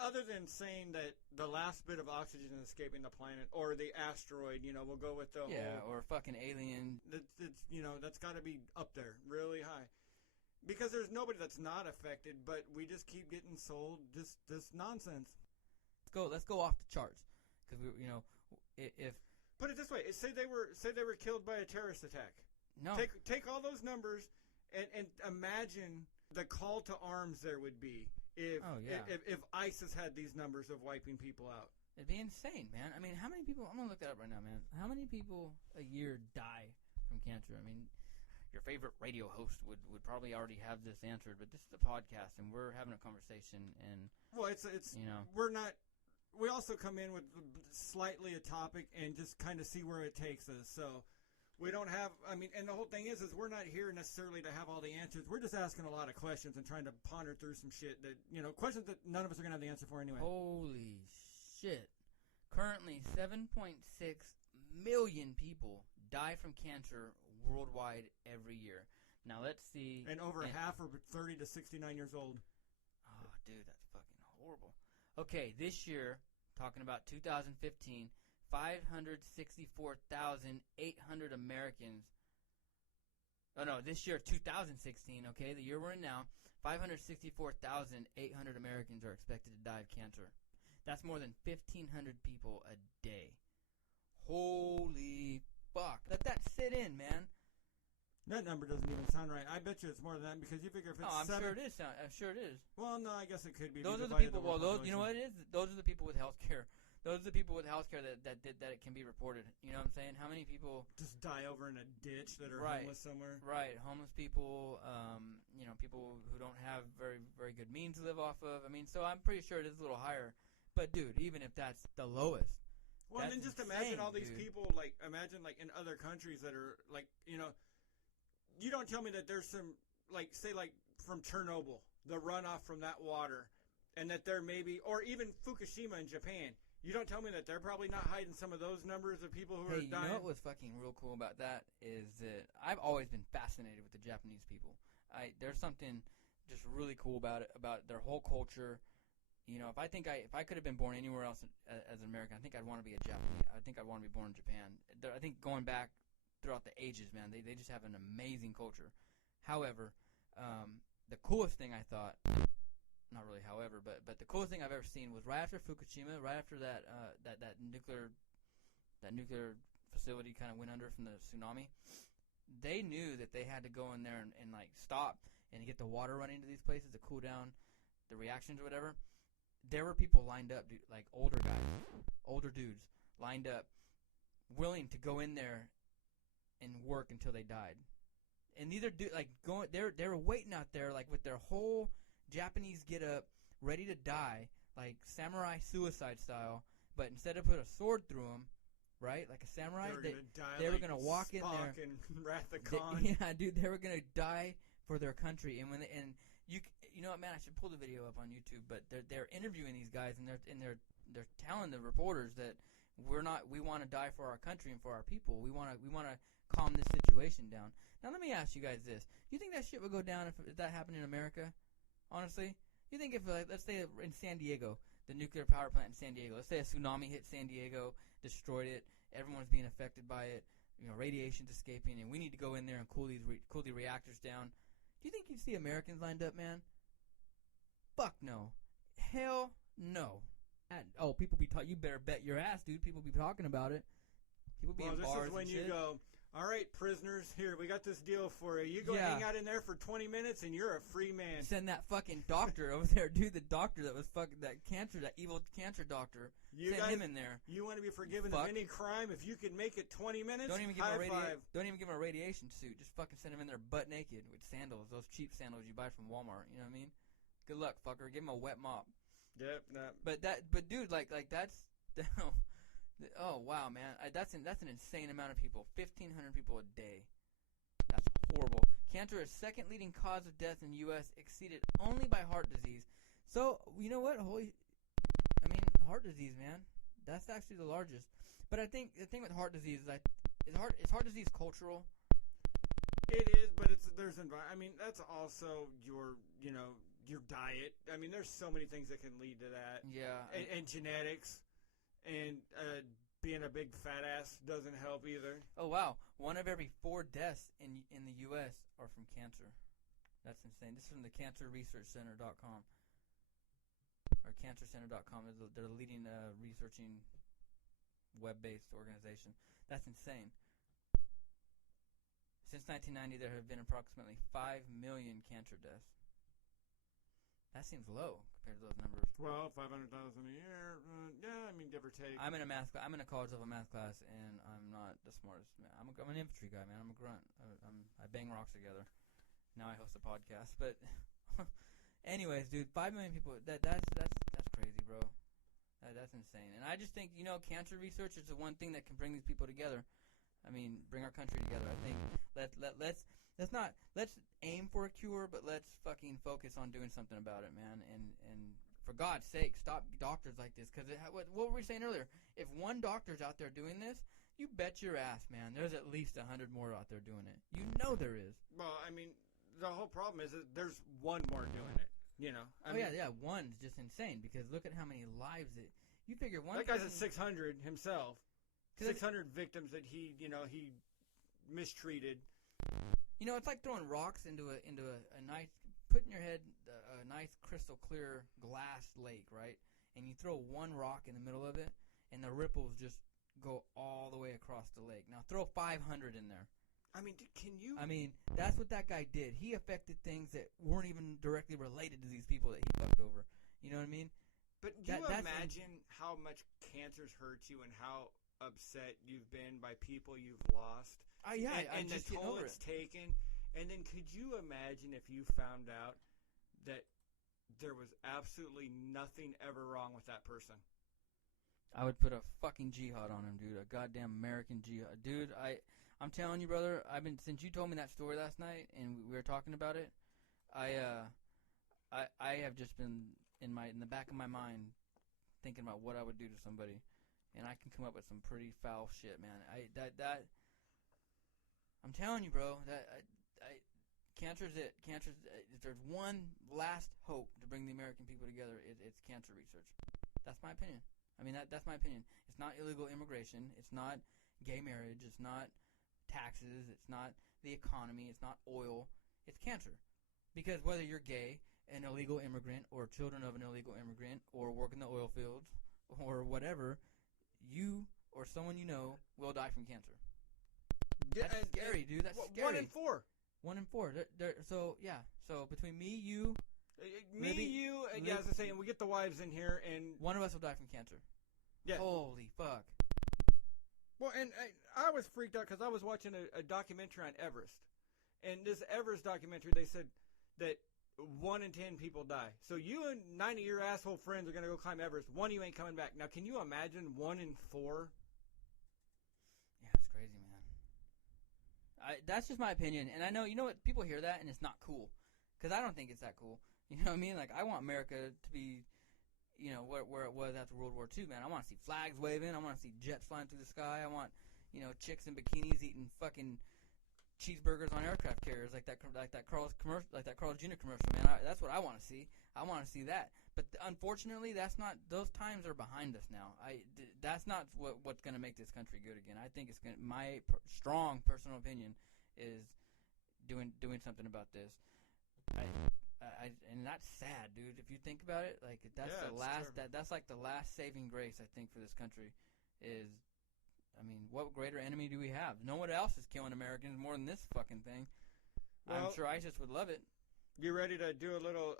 other than saying that the last bit of oxygen is escaping the planet, or the asteroid, we'll go with the or fucking alien. That's got to be up there, really high. Because there's nobody that's not affected, but we just keep getting sold this nonsense. Let's go off the charts, because if put it this way, say they were killed by a terrorist attack. No, take all those numbers and imagine the call to arms there would be if ISIS had these numbers of wiping people out. It'd be insane, man. I mean, how many people? I'm gonna look that up right now, man. How many people a year die from cancer? I mean, your favorite radio host would probably already have this answered, but this is a podcast, and we're having a conversation. And it's we're not. We also come in with slightly a topic and just kind of see where it takes us. So we don't have. I mean, and the whole thing is we're not here necessarily to have all the answers. We're just asking a lot of questions and trying to ponder through some shit that questions that none of us are gonna have the answer for anyway. Holy shit! Currently, 7.6 million people die from cancer worldwide every year. Now let's see. And over half are 30 to 69 years old. Oh, dude, that's fucking horrible. Okay, this year, talking about 2015, 564,800 Americans. Oh no, this year 2016. Okay, the year we're in now, 564,800 Americans are expected to die of cancer. That's more than 1,500 people a day. Holy fuck! Let that sit in, man. That number doesn't even sound right. I bet you it's more than that, because you figure if it's I'm sure it is. I'm sure it is. Well, no, I guess it could be. Those are the people. Well, you know what it is? Those are the people with health care. Those are the people with health care that it can be reported. You know what I'm saying? How many people just die over in a ditch that are homeless somewhere? Right, homeless people. People who don't have very, very good means to live off of. I mean, so I'm pretty sure it is a little higher. But dude, even if that's the lowest. Well, and then just imagine all these people, imagine in other countries that are you don't tell me that there's some, say from Chernobyl, the runoff from that water, and that there may be, or even Fukushima in Japan. You don't tell me that they're probably not hiding some of those numbers of people who are dying. You know what was fucking real cool about that is that I've always been fascinated with the Japanese people. There's something just really cool about it, about their whole culture. If I could have been born anywhere else as an American, I think I'd want to be a Japanese. I think I'd want to be born in Japan. I think going back throughout the ages, man. They just have an amazing culture. However, the coolest thing I thought, not really however, but the coolest thing I've ever seen was right after Fukushima, right after that nuclear facility kind of went under from the tsunami. They knew that they had to go in there and like stop and get the water running to these places to cool down the reactions or whatever. There were people lined up, dude, like older guys, older dudes lined up, willing to go in there and work until they died. And these are they were waiting out there like with their whole Japanese get up, ready to die, like samurai suicide style. But instead of put a sword through them, right, like a samurai, they were gonna walk in there. And Wrath of Khan. Yeah, dude, they were gonna die for their country. And you know what, man, I should pull the video up on YouTube. But they're interviewing these guys, and they're telling the reporters that we want to die for our country and for our people. We want to calm this situation down. Now let me ask you guys this: do you think that shit would go down if that happened in America? Honestly, you think if let's say in San Diego, the nuclear power plant in San Diego, let's say a tsunami hit San Diego, destroyed it, everyone's being affected by it, radiation's escaping, and we need to go in there and cool the reactors down. Do you think you'd see Americans lined up, man? Fuck no. Hell no. People be you better bet your ass, dude. People be talking about it. People be in bars this is when and you shit. go, all right, prisoners, here, we got this deal for you. You go hang out in there for 20 minutes, and you're a free man. Send that fucking doctor over there, dude. The doctor that was that evil cancer doctor. Send him in there. You want to be forgiven of any crime if you can make it 20 minutes? Don't even give Don't even give him a radiation suit. Just fucking send him in there butt naked with sandals, those cheap sandals you buy from Walmart. You know what I mean? Good luck, fucker. Give him a wet mop. Yep. But dude, like that's. Oh wow, man! That's an insane amount of people. 1,500 people a day. That's horrible. Cancer is second leading cause of death in the U.S., exceeded only by heart disease. So you know what? Heart disease, man. That's actually the largest. But I think the thing with heart disease is is heart disease cultural? It is, but that's also your diet. There's so many things that can lead to that. Yeah. And genetics. And being a big fat ass doesn't help either. Oh wow! 1 of every 4 deaths in the U.S. are from cancer. That's insane. This is from the CancerResearchCenter.com. Or CancerCenter.com. They're the leading researching web-based organization. That's insane. Since 1990, there have been approximately 5 million cancer deaths. That seems low compared to those numbers. Well, 500,000 a year. Give or take. I'm in a college level math class, and I'm not the smartest man. I'm an infantry guy, man. I'm a grunt. I bang rocks together. Now I host a podcast, but anyways, dude, 5 million people. That's crazy, bro. That's insane. And I just think cancer research is the one thing that can bring these people together. Bring our country together. I think let's aim for a cure, but let's fucking focus on doing something about it, man. And for God's sake, stop doctors like this. Because what were we saying earlier? If one doctor's out there doing this, you bet your ass, man, there's at least 100 more out there doing it. You know there is. Well, the whole problem is that there's one more doing it. One's just insane because look at how many lives you figure one. That guy's at 600 himself. 600 victims that he mistreated. It's like throwing rocks into a nice, putting your head a nice crystal clear glass lake, right? And you throw one rock in the middle of it, and the ripples just go all the way across the lake. Now throw 500 in there. Can you? That's what that guy did. He affected things that weren't even directly related to these people that he fucked over. You know what I mean? But do you imagine how much cancer's hurt you and how upset you've been by people you've lost? And the toll it's taken. And then could you imagine if you found out that there was absolutely nothing ever wrong with that person? I would put a fucking jihad on him, dude. A goddamn American jihad. Dude, I'm telling you, brother, since you told me that story last night and we were talking about it, I have just been in the back of my mind thinking about what I would do to somebody. And I can come up with some pretty foul shit, man. I'm telling you, bro, cancer's it. If there's one last hope to bring the American people together, it's cancer research. That's my opinion. That's my opinion. It's not illegal immigration. It's not gay marriage. It's not taxes. It's not the economy. It's not oil. It's cancer. Because whether you're gay, an illegal immigrant, or children of an illegal immigrant, or work in the oil fields, or whatever, you or someone you know will die from cancer. That's scary, dude. That's scary. 1 in 4. 1 in 4. So, yeah. So, between me, you... you, and as I say, and we get the wives in here, and... one of us will die from cancer. Yeah. Holy fuck. Well, and I was freaked out because I was watching a documentary on Everest. And this Everest documentary, they said that 1 in 10 people die. So you and 9 of your asshole friends are going to go climb Everest. 1 of you ain't coming back. Now, can you imagine 1 in 4? Yeah, it's crazy, man. That's just my opinion. And I know, you know what? People hear that, and it's not cool. Because I don't think it's that cool. You know what I mean? Like, I want America to be, you know, where it was after World War II, man. I want to see flags waving. I want to see jets flying through the sky. I want, you know, chicks in bikinis eating fucking cheeseburgers on aircraft carriers, like that Carl's commercial, like that Carl's Jr. commercial, man. That's what I want to see. I want to see that. But unfortunately, that's not. Those times are behind us now. That's not what's going to make this country good again. I think it's going. My strong personal opinion is doing something about this. And that's sad, dude. If you think about it, like that's the last. That's like the last saving grace, I think, for this country. Is, I mean, what greater enemy do we have? No one else is killing Americans more than this fucking thing. Well, I'm sure ISIS would love it. You ready to do a little?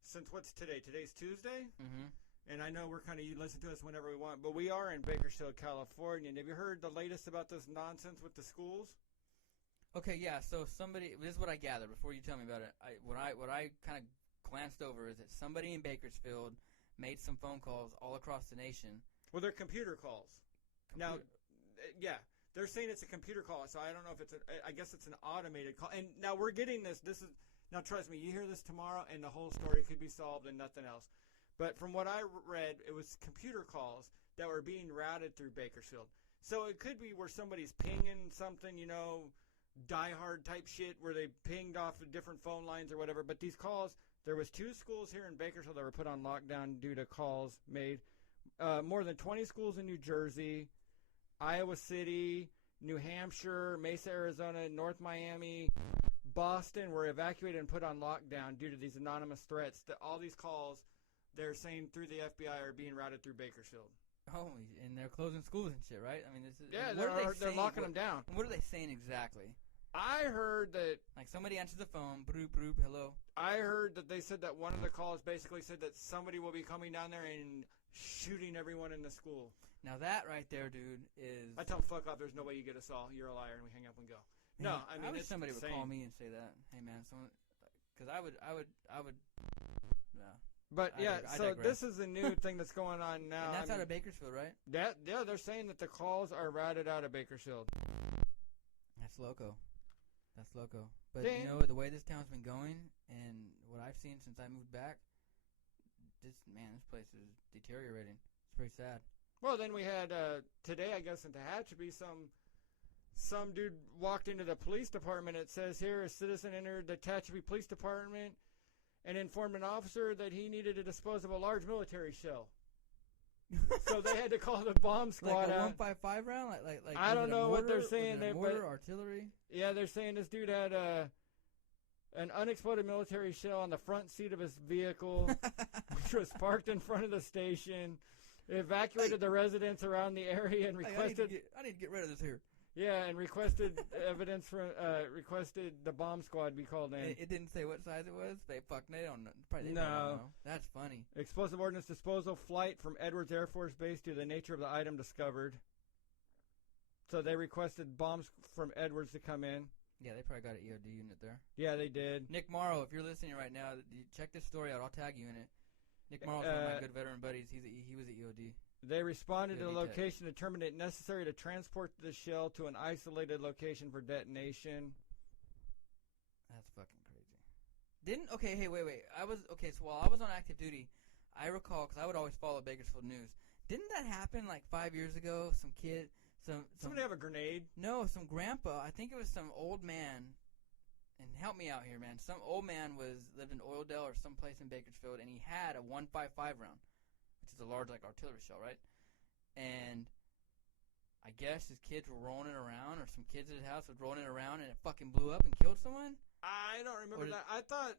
Since what's today? Today's Tuesday. Mm-hmm. And I know we're kind of, you listen to us whenever we want, but we are in Bakersfield, California. And have you heard the latest about this nonsense with the schools? Okay, yeah. So this is what I gather before you tell me about it. What I kind of glanced over is that somebody in Bakersfield made some phone calls all across the nation. Well, they're computer calls. Now, yeah, they're saying it's a computer call. So I don't know if I guess it's an automated call. And now we're getting this. Now trust me, you hear this tomorrow, and the whole story could be solved and nothing else. But from what I read, it was computer calls that were being routed through Bakersfield. So it could be where somebody's pinging something, you know, diehard type shit where they pinged off of different phone lines or whatever. But these calls, there was 2 schools here in Bakersfield that were put on lockdown due to calls made. More than 20 schools in New Jersey, Iowa City, New Hampshire, Mesa, Arizona, North Miami, Boston were evacuated and put on lockdown due to these anonymous threats. All these calls, they're saying through the FBI, are being routed through Bakersfield. Oh, and they're closing schools and shit, right? I mean, this is they're locking them down. What are they saying exactly? I heard that like somebody answers the phone, broop broop, hello. I heard that they said that one of the calls basically said that somebody will be coming down there and shooting everyone in the school. Now that right there, dude, is. I tell them, fuck off. There's no way you get us all. You're a liar, and we hang up and go. No, I mean, I wish somebody insane. would call me and say that. Hey, man, someone, because I would. Yeah. But so this is a new thing that's going on now. And that's out of Bakersfield, right? Yeah, they're saying that the calls are routed out of Bakersfield. That's loco. But you know the way this town's been going, and what I've seen since I moved back, this place is deteriorating. It's pretty sad. Well, then we had today, I guess, in Tehachapi, some dude walked into the police department. It says here, a citizen entered the Tehachapi Police Department and informed an officer that he needed to dispose of a large military shell. So they had to call the bomb squad like a out. 155 round, like I don't know what they're saying. Mortar, artillery. Yeah, they're saying this dude had an unexploded military shell on the front seat of his vehicle, which was parked in front of the station. Evacuated the residents around the area and requested. I need to get rid of this here. Yeah, and requested evidence from requested the bomb squad be called in. It didn't say what size it was. They don't know. Probably no. Don't know. That's funny. Explosive ordnance disposal flight from Edwards Air Force Base due to the nature of the item discovered. So they requested bombs from Edwards to come in. Yeah, they probably got an EOD unit there. Yeah, they did. Nick Morrow, if you're listening right now, check this story out. I'll tag you in it. Nick Morrow's one of my good veteran buddies. He was at EOD. They responded to the location, determined it necessary to transport the shell to an isolated location for detonation. That's fucking crazy. Wait. So while I was on active duty, I recall, because I would always follow Bakersfield News. Didn't that happen like 5 years ago? Some kid, somebody have a grenade? No, some grandpa. I think it was some old man. And help me out here, man. Some old man lived in Oildale or someplace in Bakersfield, and he had a 155 round. Which is a large, like, artillery shell, right? And I guess his kids were rolling it around, or some kids at his house was rolling it around, and it fucking blew up and killed someone? I don't remember that. I thought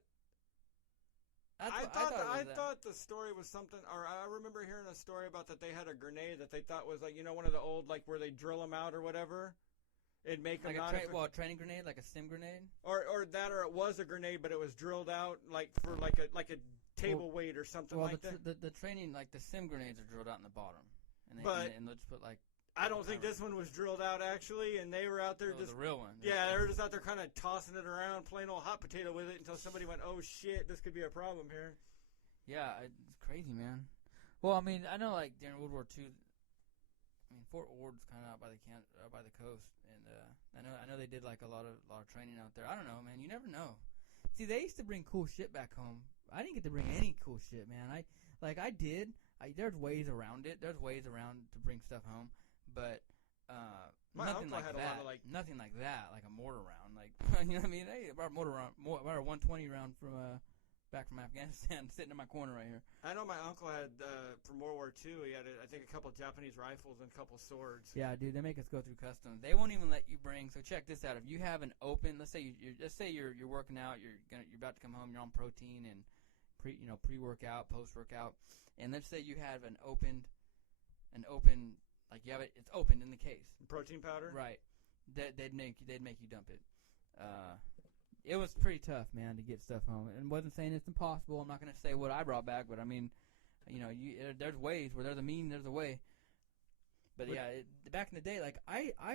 the story was something, or I remember hearing a story about that they had a grenade that they thought was like, one of the old, like where they drill them out or whatever. It'd make them like a training grenade, like a stim grenade, or it was a grenade, but it was drilled out like for like a table weight or something like that. The training, like the sim grenades, are drilled out in the bottom, and they'll just put like. I don't think this one was drilled out actually, and they were out there just the real one. Yeah, they were just out there kind of tossing it around, playing old hot potato with it until somebody went, "Oh shit, this could be a problem here." Yeah, it's crazy, man. Well, I mean, I know like during World War II, Fort Ord's kind of out by the coast, and I know they did like a lot of training out there. I don't know, man. You never know. See, they used to bring cool shit back home. I didn't get to bring any cool shit, man. I did. There's ways around it. There's ways around to bring stuff home, but my nothing uncle like had that. a lot of like nothing like that, like a mortar round. Like you know what I mean? Hey, about a mortar round, about a 120 round from back from Afghanistan, sitting in my corner right here. I know my uncle had from World War II. He had I think a couple of Japanese rifles and a couple of swords. Yeah, dude, they make us go through customs. They won't even let you bring. So check this out: if you have an open, let's say you're working out, you're about to come home, you're on protein and pre-workout, post-workout, and let's say you have an open, like you have it, it's open in the case. Protein powder. Right. They'd make you dump it. It was pretty tough, man, to get stuff home. And wasn't saying it's impossible. I'm not going to say what I brought back, but I mean, there's ways where there's a mean, there's a way. But back in the day, like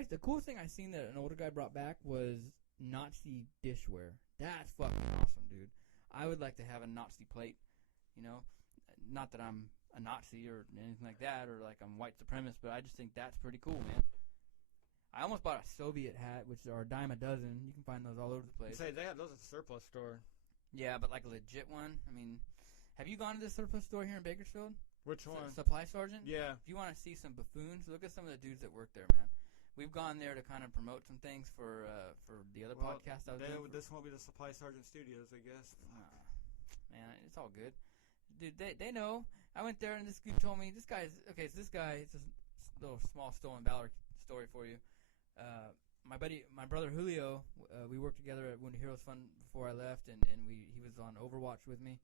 the coolest thing I seen that an older guy brought back was Nazi dishware. That's fucking awesome, dude. I would like to have a Nazi plate. Not that I'm a Nazi or anything like that, or like I'm white supremacist, but I just think that's pretty cool, man. I almost bought a Soviet hat, which are a dime a dozen. You can find those all over the place. Say they have those at the surplus store. Yeah, but like a legit one. I mean, have you gone to the surplus store here in Bakersfield? Which one? Supply Sergeant? Yeah. If you want to see some buffoons, look at some of the dudes that work there, man. We've gone there to kind of promote some things for the other podcast I was doing. This won't be the Supply Sergeant Studios, I guess. Man, it's all good. Dude, they know. I went there and this dude told me, this guy, it's a little small stolen valor story for you. My brother Julio, we worked together at Wounded Heroes Fund before I left, and he was on Overwatch with me.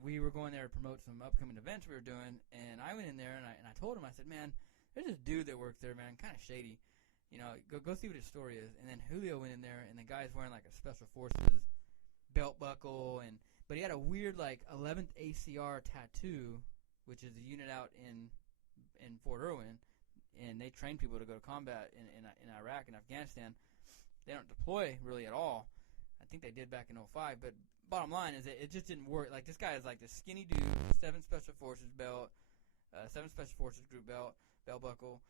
We were going there to promote some upcoming events we were doing, and I went in there and I told him, I said, man, there's this dude that works there, man, kind of shady. Go see what his story is. And then Julio went in there, and the guy's wearing like a Special Forces belt buckle, but he had a weird like 11th ACR tattoo, which is a unit out in Fort Irwin. And they train people to go to combat in Iraq and Afghanistan. They don't deploy really at all. I think they did back in 2005. But bottom line is that it just didn't work. Like this guy is like this skinny dude, 7 Special Forces belt, 7 Special Forces group belt buckle,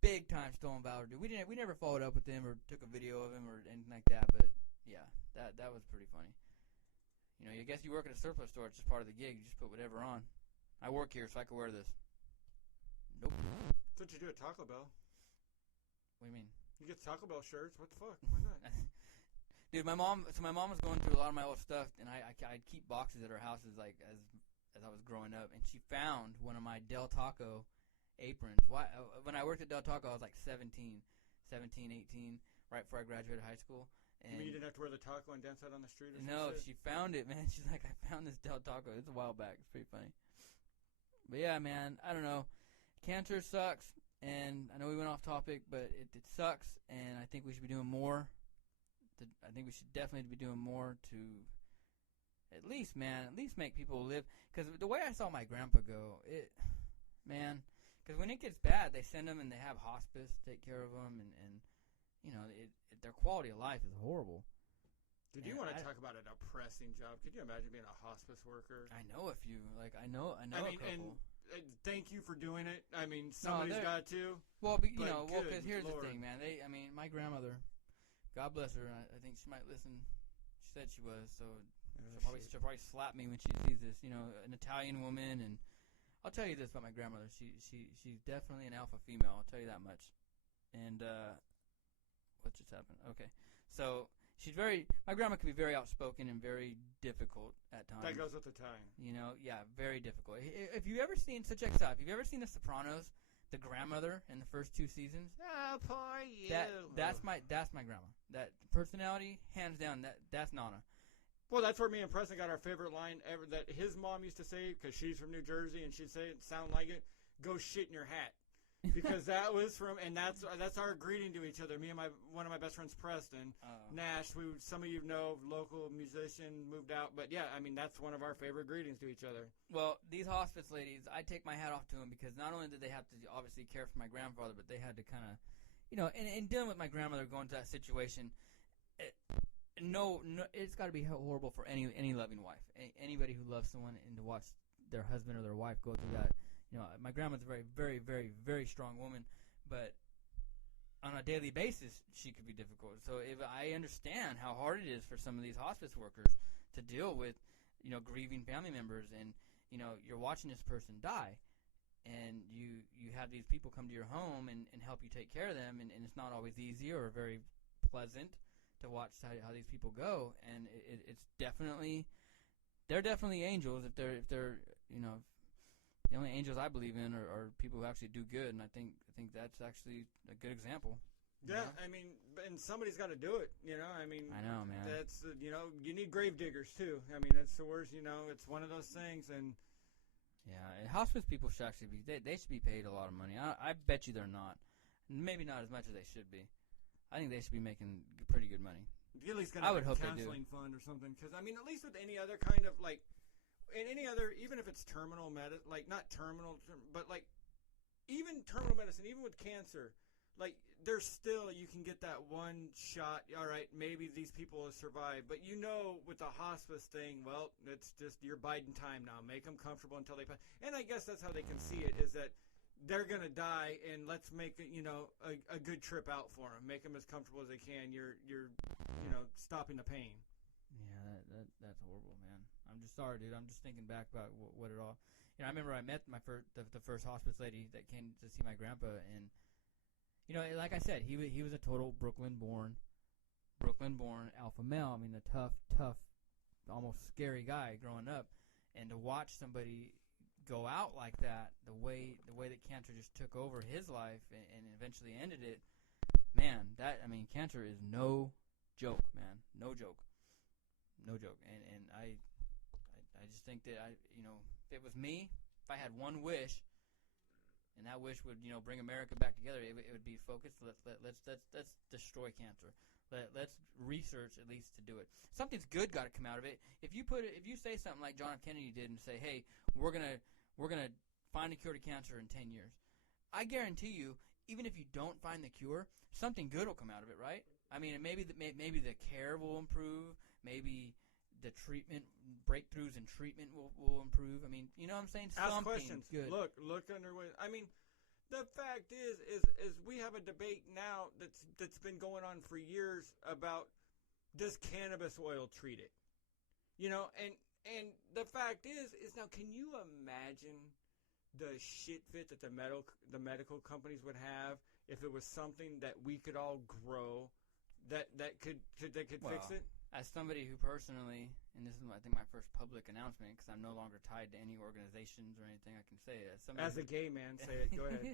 big time stolen valor dude. We never followed up with him or took a video of him or anything like that. But yeah, that was pretty funny. I guess you work at a surplus store. It's just part of the gig. You just put whatever on. I work here, so I can wear this. Nope. That's what you do at Taco Bell. What do you mean? You get Taco Bell shirts. What the fuck? Why not? Dude, my mom was going through a lot of my old stuff, and I'd keep boxes at her houses like as I was growing up, and she found one of my Del Taco aprons. When I worked at Del Taco, I was like 17, 18, right before I graduated high school. And you mean you didn't have to wear the taco and dance out on the street or no, something? she found it, man. She's like, I found this Del Taco. It's a while back. It's pretty funny. But yeah, man, I don't know. Cancer sucks, and I know we went off topic, but it sucks, and I think we should be doing more. I think we should definitely be doing more to at least make people live. Because the way I saw my grandpa go, because when it gets bad, they send them and they have hospice take care of them, and their quality of life is horrible. Did you want to talk about a depressing job? Could you imagine being a hospice worker? I know a few. I know a couple. Thank you for doing it. I mean, somebody's got to. Well, because here's Lord. the thing, man. My grandmother, God bless her, I think she might listen. She said she was, so she'll probably slap me when she sees this. An Italian woman, and I'll tell you this about my grandmother. She's definitely an alpha female. I'll tell you that much. And what just happened? Okay, so my grandma can be very outspoken and very difficult at times. That goes with the time. Yeah, very difficult. If you've ever seen, so check this out. If you've ever seen The Sopranos, the grandmother in the first 2 seasons. Oh, poor you. That's my grandma. That personality, hands down. That's Nana. Well, that's where me and Preston got our favorite line ever that his mom used to say, because she's from New Jersey, and she'd say it sound like it, go shit in your hat. Because that was from, and that's our greeting to each other. Me and one of my best friends, Preston Nash, who some of you know, local musician, moved out. But yeah, I mean, that's one of our favorite greetings to each other. Well, these hospice ladies, I take my hat off to them because not only did they have to obviously care for my grandfather, but they had to kind of, in dealing with my grandmother going to that situation, it's got to be horrible for any loving wife, anybody who loves someone, and to watch their husband or their wife go through that. My grandma's a very, very, very, very strong woman, but on a daily basis, she could be difficult. So if I understand how hard it is for some of these hospice workers to deal with, grieving family members, and, you're watching this person die, and you have these people come to your home and help you take care of them, and it's not always easy or very pleasant to watch how these people go, and it's definitely, they're definitely angels if they're the only angels I believe in are people who actually do good, and I think that's actually a good example. Yeah, I mean, and somebody's got to do it, I mean, I know, man. That's, you need grave diggers, too. I mean, that's the worst, it's one of those things, and... Yeah, and hospice people should actually be, they should be paid a lot of money. I bet you they're not. Maybe not as much as they should be. I think they should be making pretty good money. You at least got to have a counseling fund or something, because, I mean, at least with any other kind of, like, in any other, even if it's terminal medicine, like, not terminal, but, like, even terminal medicine, even with cancer, like, there's still, you can get that one shot, all right, maybe these people will survive, but with the hospice thing, well, it's just, you're biding time now, make them comfortable until they pass, and I guess that's how they can see it, is that they're going to die, and let's make it, a good trip out for them, make them as comfortable as they can, you're stopping the pain. Yeah, that's horrible, man. I'm just sorry, dude. I'm just thinking back about what it all. I remember I met the first hospice lady that came to see my grandpa, and like I said, he was a total Brooklyn-born alpha male. I mean, a tough, almost scary guy growing up, and to watch somebody go out like that, the way that cancer just took over his life and eventually ended it, man. Cancer is no joke, man. No joke. And I just think that if it was me, if I had one wish, and that wish would bring America back together, it would be focused. Let's destroy cancer. Let's research at least to do it. Something's good got to come out of it. If you say something like John F. Kennedy did and say, hey, we're gonna find a cure to cancer in 10 years, I guarantee you, even if you don't find the cure, something good will come out of it, right? I mean, maybe the care will improve. Maybe the breakthroughs in treatment will improve. I mean, you know what I'm saying? Ask questions. Good. Look underway. I mean, the fact is we have a debate now that's been going on for years about, does cannabis oil treat it? And the fact is now, can you imagine the shit fit that the medical companies would have if it was something that we could all grow that could fix it? As somebody who personally, and this is I think my first public announcement, because I'm no longer tied to any organizations or anything, I can say it. As a gay man, say it. Go ahead.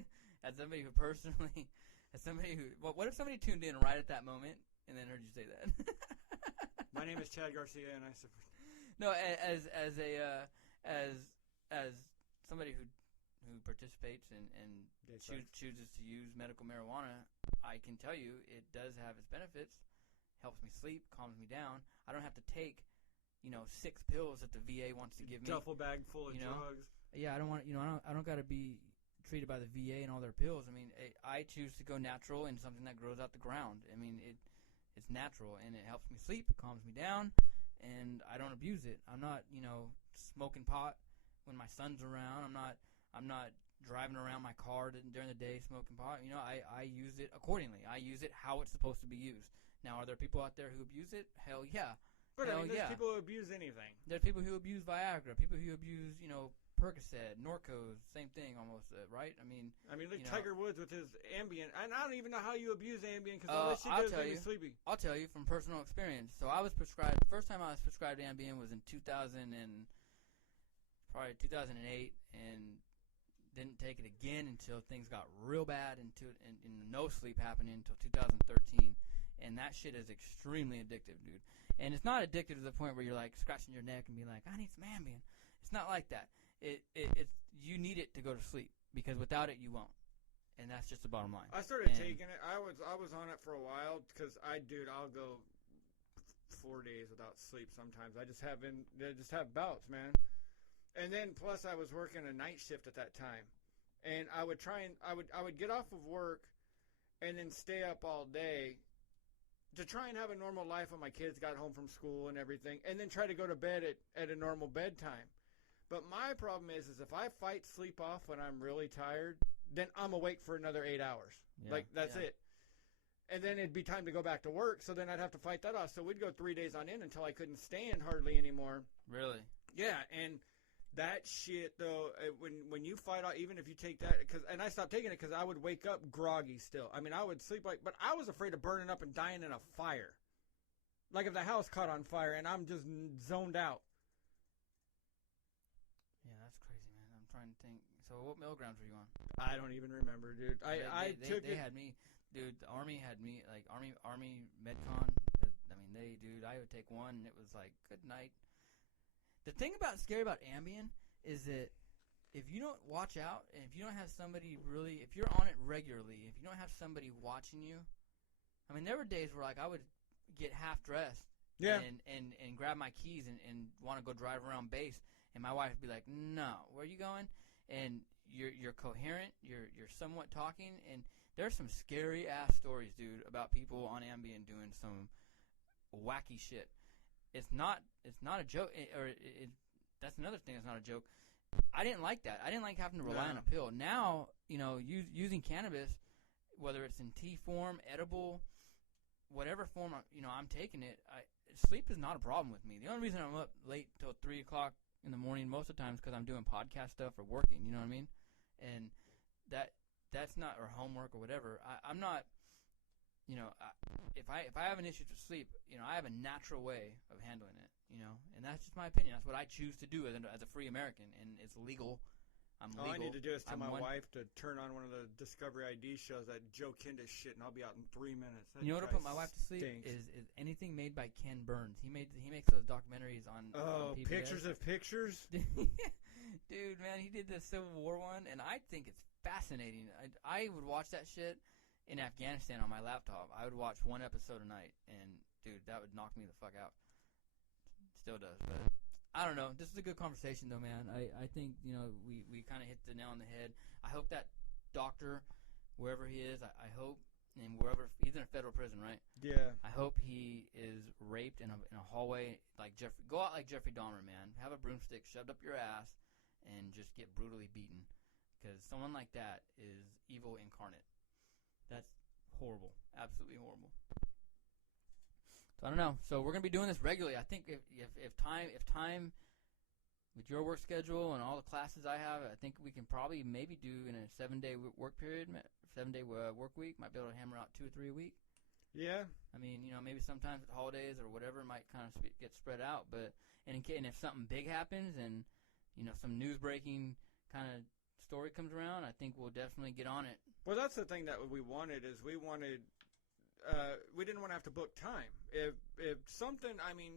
What if somebody tuned in right at that moment and then heard you say that? My name is Chad Garcia, and I support. No, as somebody who participates and chooses to use medical marijuana, I can tell you it does have its benefits. Helps me sleep, calms me down. I don't have to take, 6 pills that the VA wants to give me. Duffel bag full of drugs. Yeah, I don't want. I don't got to be treated by the VA and all their pills. I mean, I choose to go natural in something that grows out the ground. I mean, it's natural and it helps me sleep. It calms me down, and I don't abuse it. I'm not, smoking pot when my son's around. I'm not driving around my car during the day smoking pot. I use it accordingly. I use it how it's supposed to be used. Now, are there people out there who abuse it? Hell yeah. But there's people who abuse anything. There's people who abuse Viagra, people who abuse, Percocet, Norcos, same thing almost, right? I mean, look, Tiger Woods with his Ambien. And I don't even know how you abuse Ambien because all this shit does make you sleepy. I'll tell you from personal experience. So I was prescribed, the first time I was prescribed Ambien was in 2008, and didn't take it again until things got real bad, and no sleep happening until 2013. And that shit is extremely addictive, dude. And it's not addictive to the point where you're like scratching your neck and being like, I need some Ambien. It's not like that. It's you need it to go to sleep, because without it you won't. And that's just the bottom line. I started taking it. I was on it for a while because I'll go 4 days without sleep sometimes. I just have bouts, man. And then plus I was working a night shift at that time, and I would get off of work and then stay up all day to try and have a normal life when my kids got home from school and everything, and then try to go to bed at a normal bedtime. But my problem is if I fight sleep off when I'm really tired, then I'm awake for another 8 hours. Yeah, That's it. And then it'd be time to go back to work, so then I'd have to fight that off. So we'd go 3 days on end until I couldn't stand hardly anymore. Really? Yeah, and that shit, though, when you fight off, even if you take that, and I stopped taking it because I would wake up groggy still. I mean, I would sleep but I was afraid of burning up and dying in a fire. Like if the house caught on fire and I'm just zoned out. Yeah, that's crazy, man. I'm trying to think. So what milligrams were you on? I don't even remember, dude. They had me, dude. The Army had me, like Army Medcon. I mean, I would take one, and it was like, good night. The thing scary about Ambien is that if you don't watch out, and if you don't have somebody if you're on it regularly, if you don't have somebody watching you, I mean, there were days where like I would get half dressed, and grab my keys and want to go drive around base, and my wife would be like, no, where are you going? And you're coherent, you're somewhat talking, and there's some scary ass stories, dude, about people on Ambien doing some wacky shit. It's not a joke, that's another thing that's not a joke. I didn't like that. I didn't like having to rely on a pill. Now, using cannabis, whether it's in tea form, edible, whatever form, I'm taking it, sleep is not a problem with me. The only reason I'm up late till 3 o'clock in the morning most of the time is because I'm doing podcast stuff or working, you know what I mean? And that's not, or homework or whatever. I'm not, if I have an issue with sleep, I have a natural way of handling it, and that's just my opinion. That's what I choose to do as a free American, and it's legal. I'm legal. All I need to do is tell my wife to turn on one of the Discovery ID shows, that Joe Kinda shit, and I'll be out in 3 minutes. You know what will put my wife to sleep is anything made by Ken Burns. He makes those documentaries on PBS. Pictures of pictures. Dude, man, he did the Civil War one, and I think it's fascinating. I would watch that shit in Afghanistan on my laptop. I would watch one episode a night, and dude, that would knock me the fuck out. Still does, but I don't know. This is a good conversation, though, man. I think we kind of hit the nail on the head. I hope that doctor, wherever he is, I hope, and wherever he's in a federal prison, right? Yeah. I hope he is raped in a hallway like Jeffrey. Go out like Jeffrey Dahmer, man. Have a broomstick shoved up your ass and just get brutally beaten, because someone like that is evil incarnate. That's horrible, absolutely horrible. So I don't know. So we're gonna be doing this regularly. I think if time with your work schedule and all the classes I have, I think we can probably maybe do in a 7-day work period, 7-day work week. Might be able to hammer out 2 or 3 a week. Yeah. I mean, maybe sometimes with holidays or whatever, it might kind of get spread out. But and if something big happens and some news breaking kind of story comes around, I think we'll definitely get on it. Well, that's the thing that we wanted we didn't want to have to book time. If something, I mean,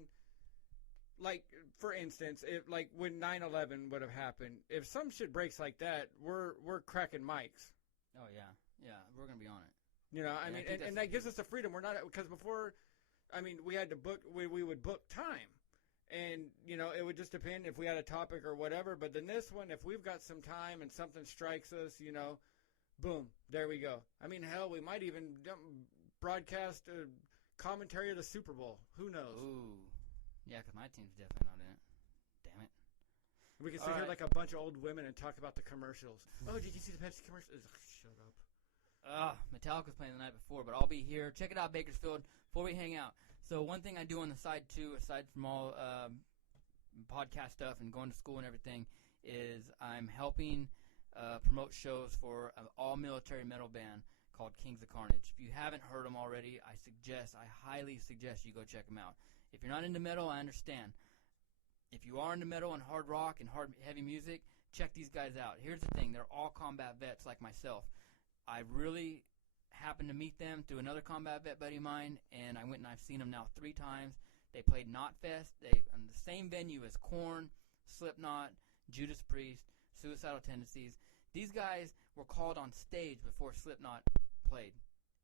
like for instance, if like when 9/11 would have happened, if some shit breaks like that, we're cracking mics. Oh yeah, we're gonna be on it. I mean, and that gives us the freedom. We're not, because before, I mean, we had to book. We would book time. And, it would just depend if we had a topic or whatever. But then this one, if we've got some time and something strikes us, boom, there we go. I mean, hell, we might even broadcast a commentary of the Super Bowl. Who knows? Ooh. Yeah, because my team's definitely not in it. Damn it. We can sit here like a bunch of old women and talk about the commercials. Oh, did you see the Pepsi commercials? Shut up. Metallica's playing the night before, but I'll be here. Check it out, Bakersfield, before we hang out. So one thing I do on the side, too, aside from all podcast stuff and going to school and everything, is I'm helping promote shows for an all-military metal band called Kings of Carnage. If you haven't heard them already, I highly suggest you go check them out. If you're not into metal, I understand. If you are into metal and hard rock and heavy music, check these guys out. Here's the thing. They're all combat vets like myself. I really happened to meet them through another combat vet buddy of mine, and I went and I've seen them now 3 times. They played Knotfest. They in the same venue as Korn, Slipknot, Judas Priest, Suicidal Tendencies. These guys were called on stage before Slipknot played,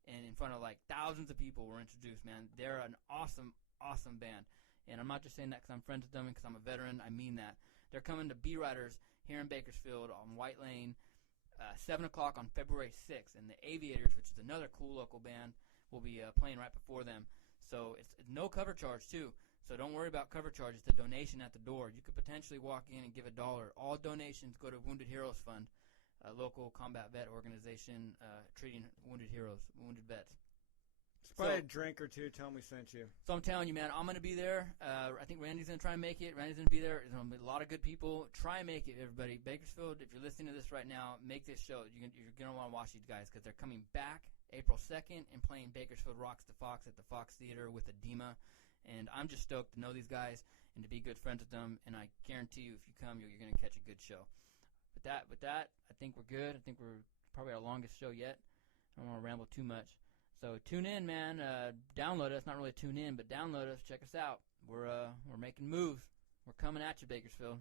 and in front of like thousands of people were introduced, man. They're an awesome, awesome band. And I'm not just saying that because I'm friends with them and because I'm a veteran. I mean that. They're coming to B-Riders here in Bakersfield on White Lane, 7 o'clock on February 6th. And the Aviators, which is another cool local band, will be playing right before them. So it's no cover charge, too. So don't worry about cover charge. It's a donation at the door. You could potentially walk in and give $1. All donations go to Wounded Heroes Fund, a local combat vet organization treating wounded heroes, wounded vets. Probably a drink or two. Tell them we sent you. So I'm telling you, man, I'm going to be there. I think Randy's going to try and make it. Randy's going to be there. There's going to be a lot of good people. Try and make it, everybody. Bakersfield, if you're listening to this right now, make this show. You're going to want to watch these guys because they're coming back April 2nd and playing Bakersfield Rocks the Fox at the Fox Theater with Edema. And I'm just stoked to know these guys and to be good friends with them. And I guarantee you, if you come, you're going to catch a good show. With that, I think we're good. I think we're probably our longest show yet. I don't want to ramble too much. So tune in, man. Download us. Not really tune in, but download us. Check us out. We're making moves. We're coming at you, Bakersfield.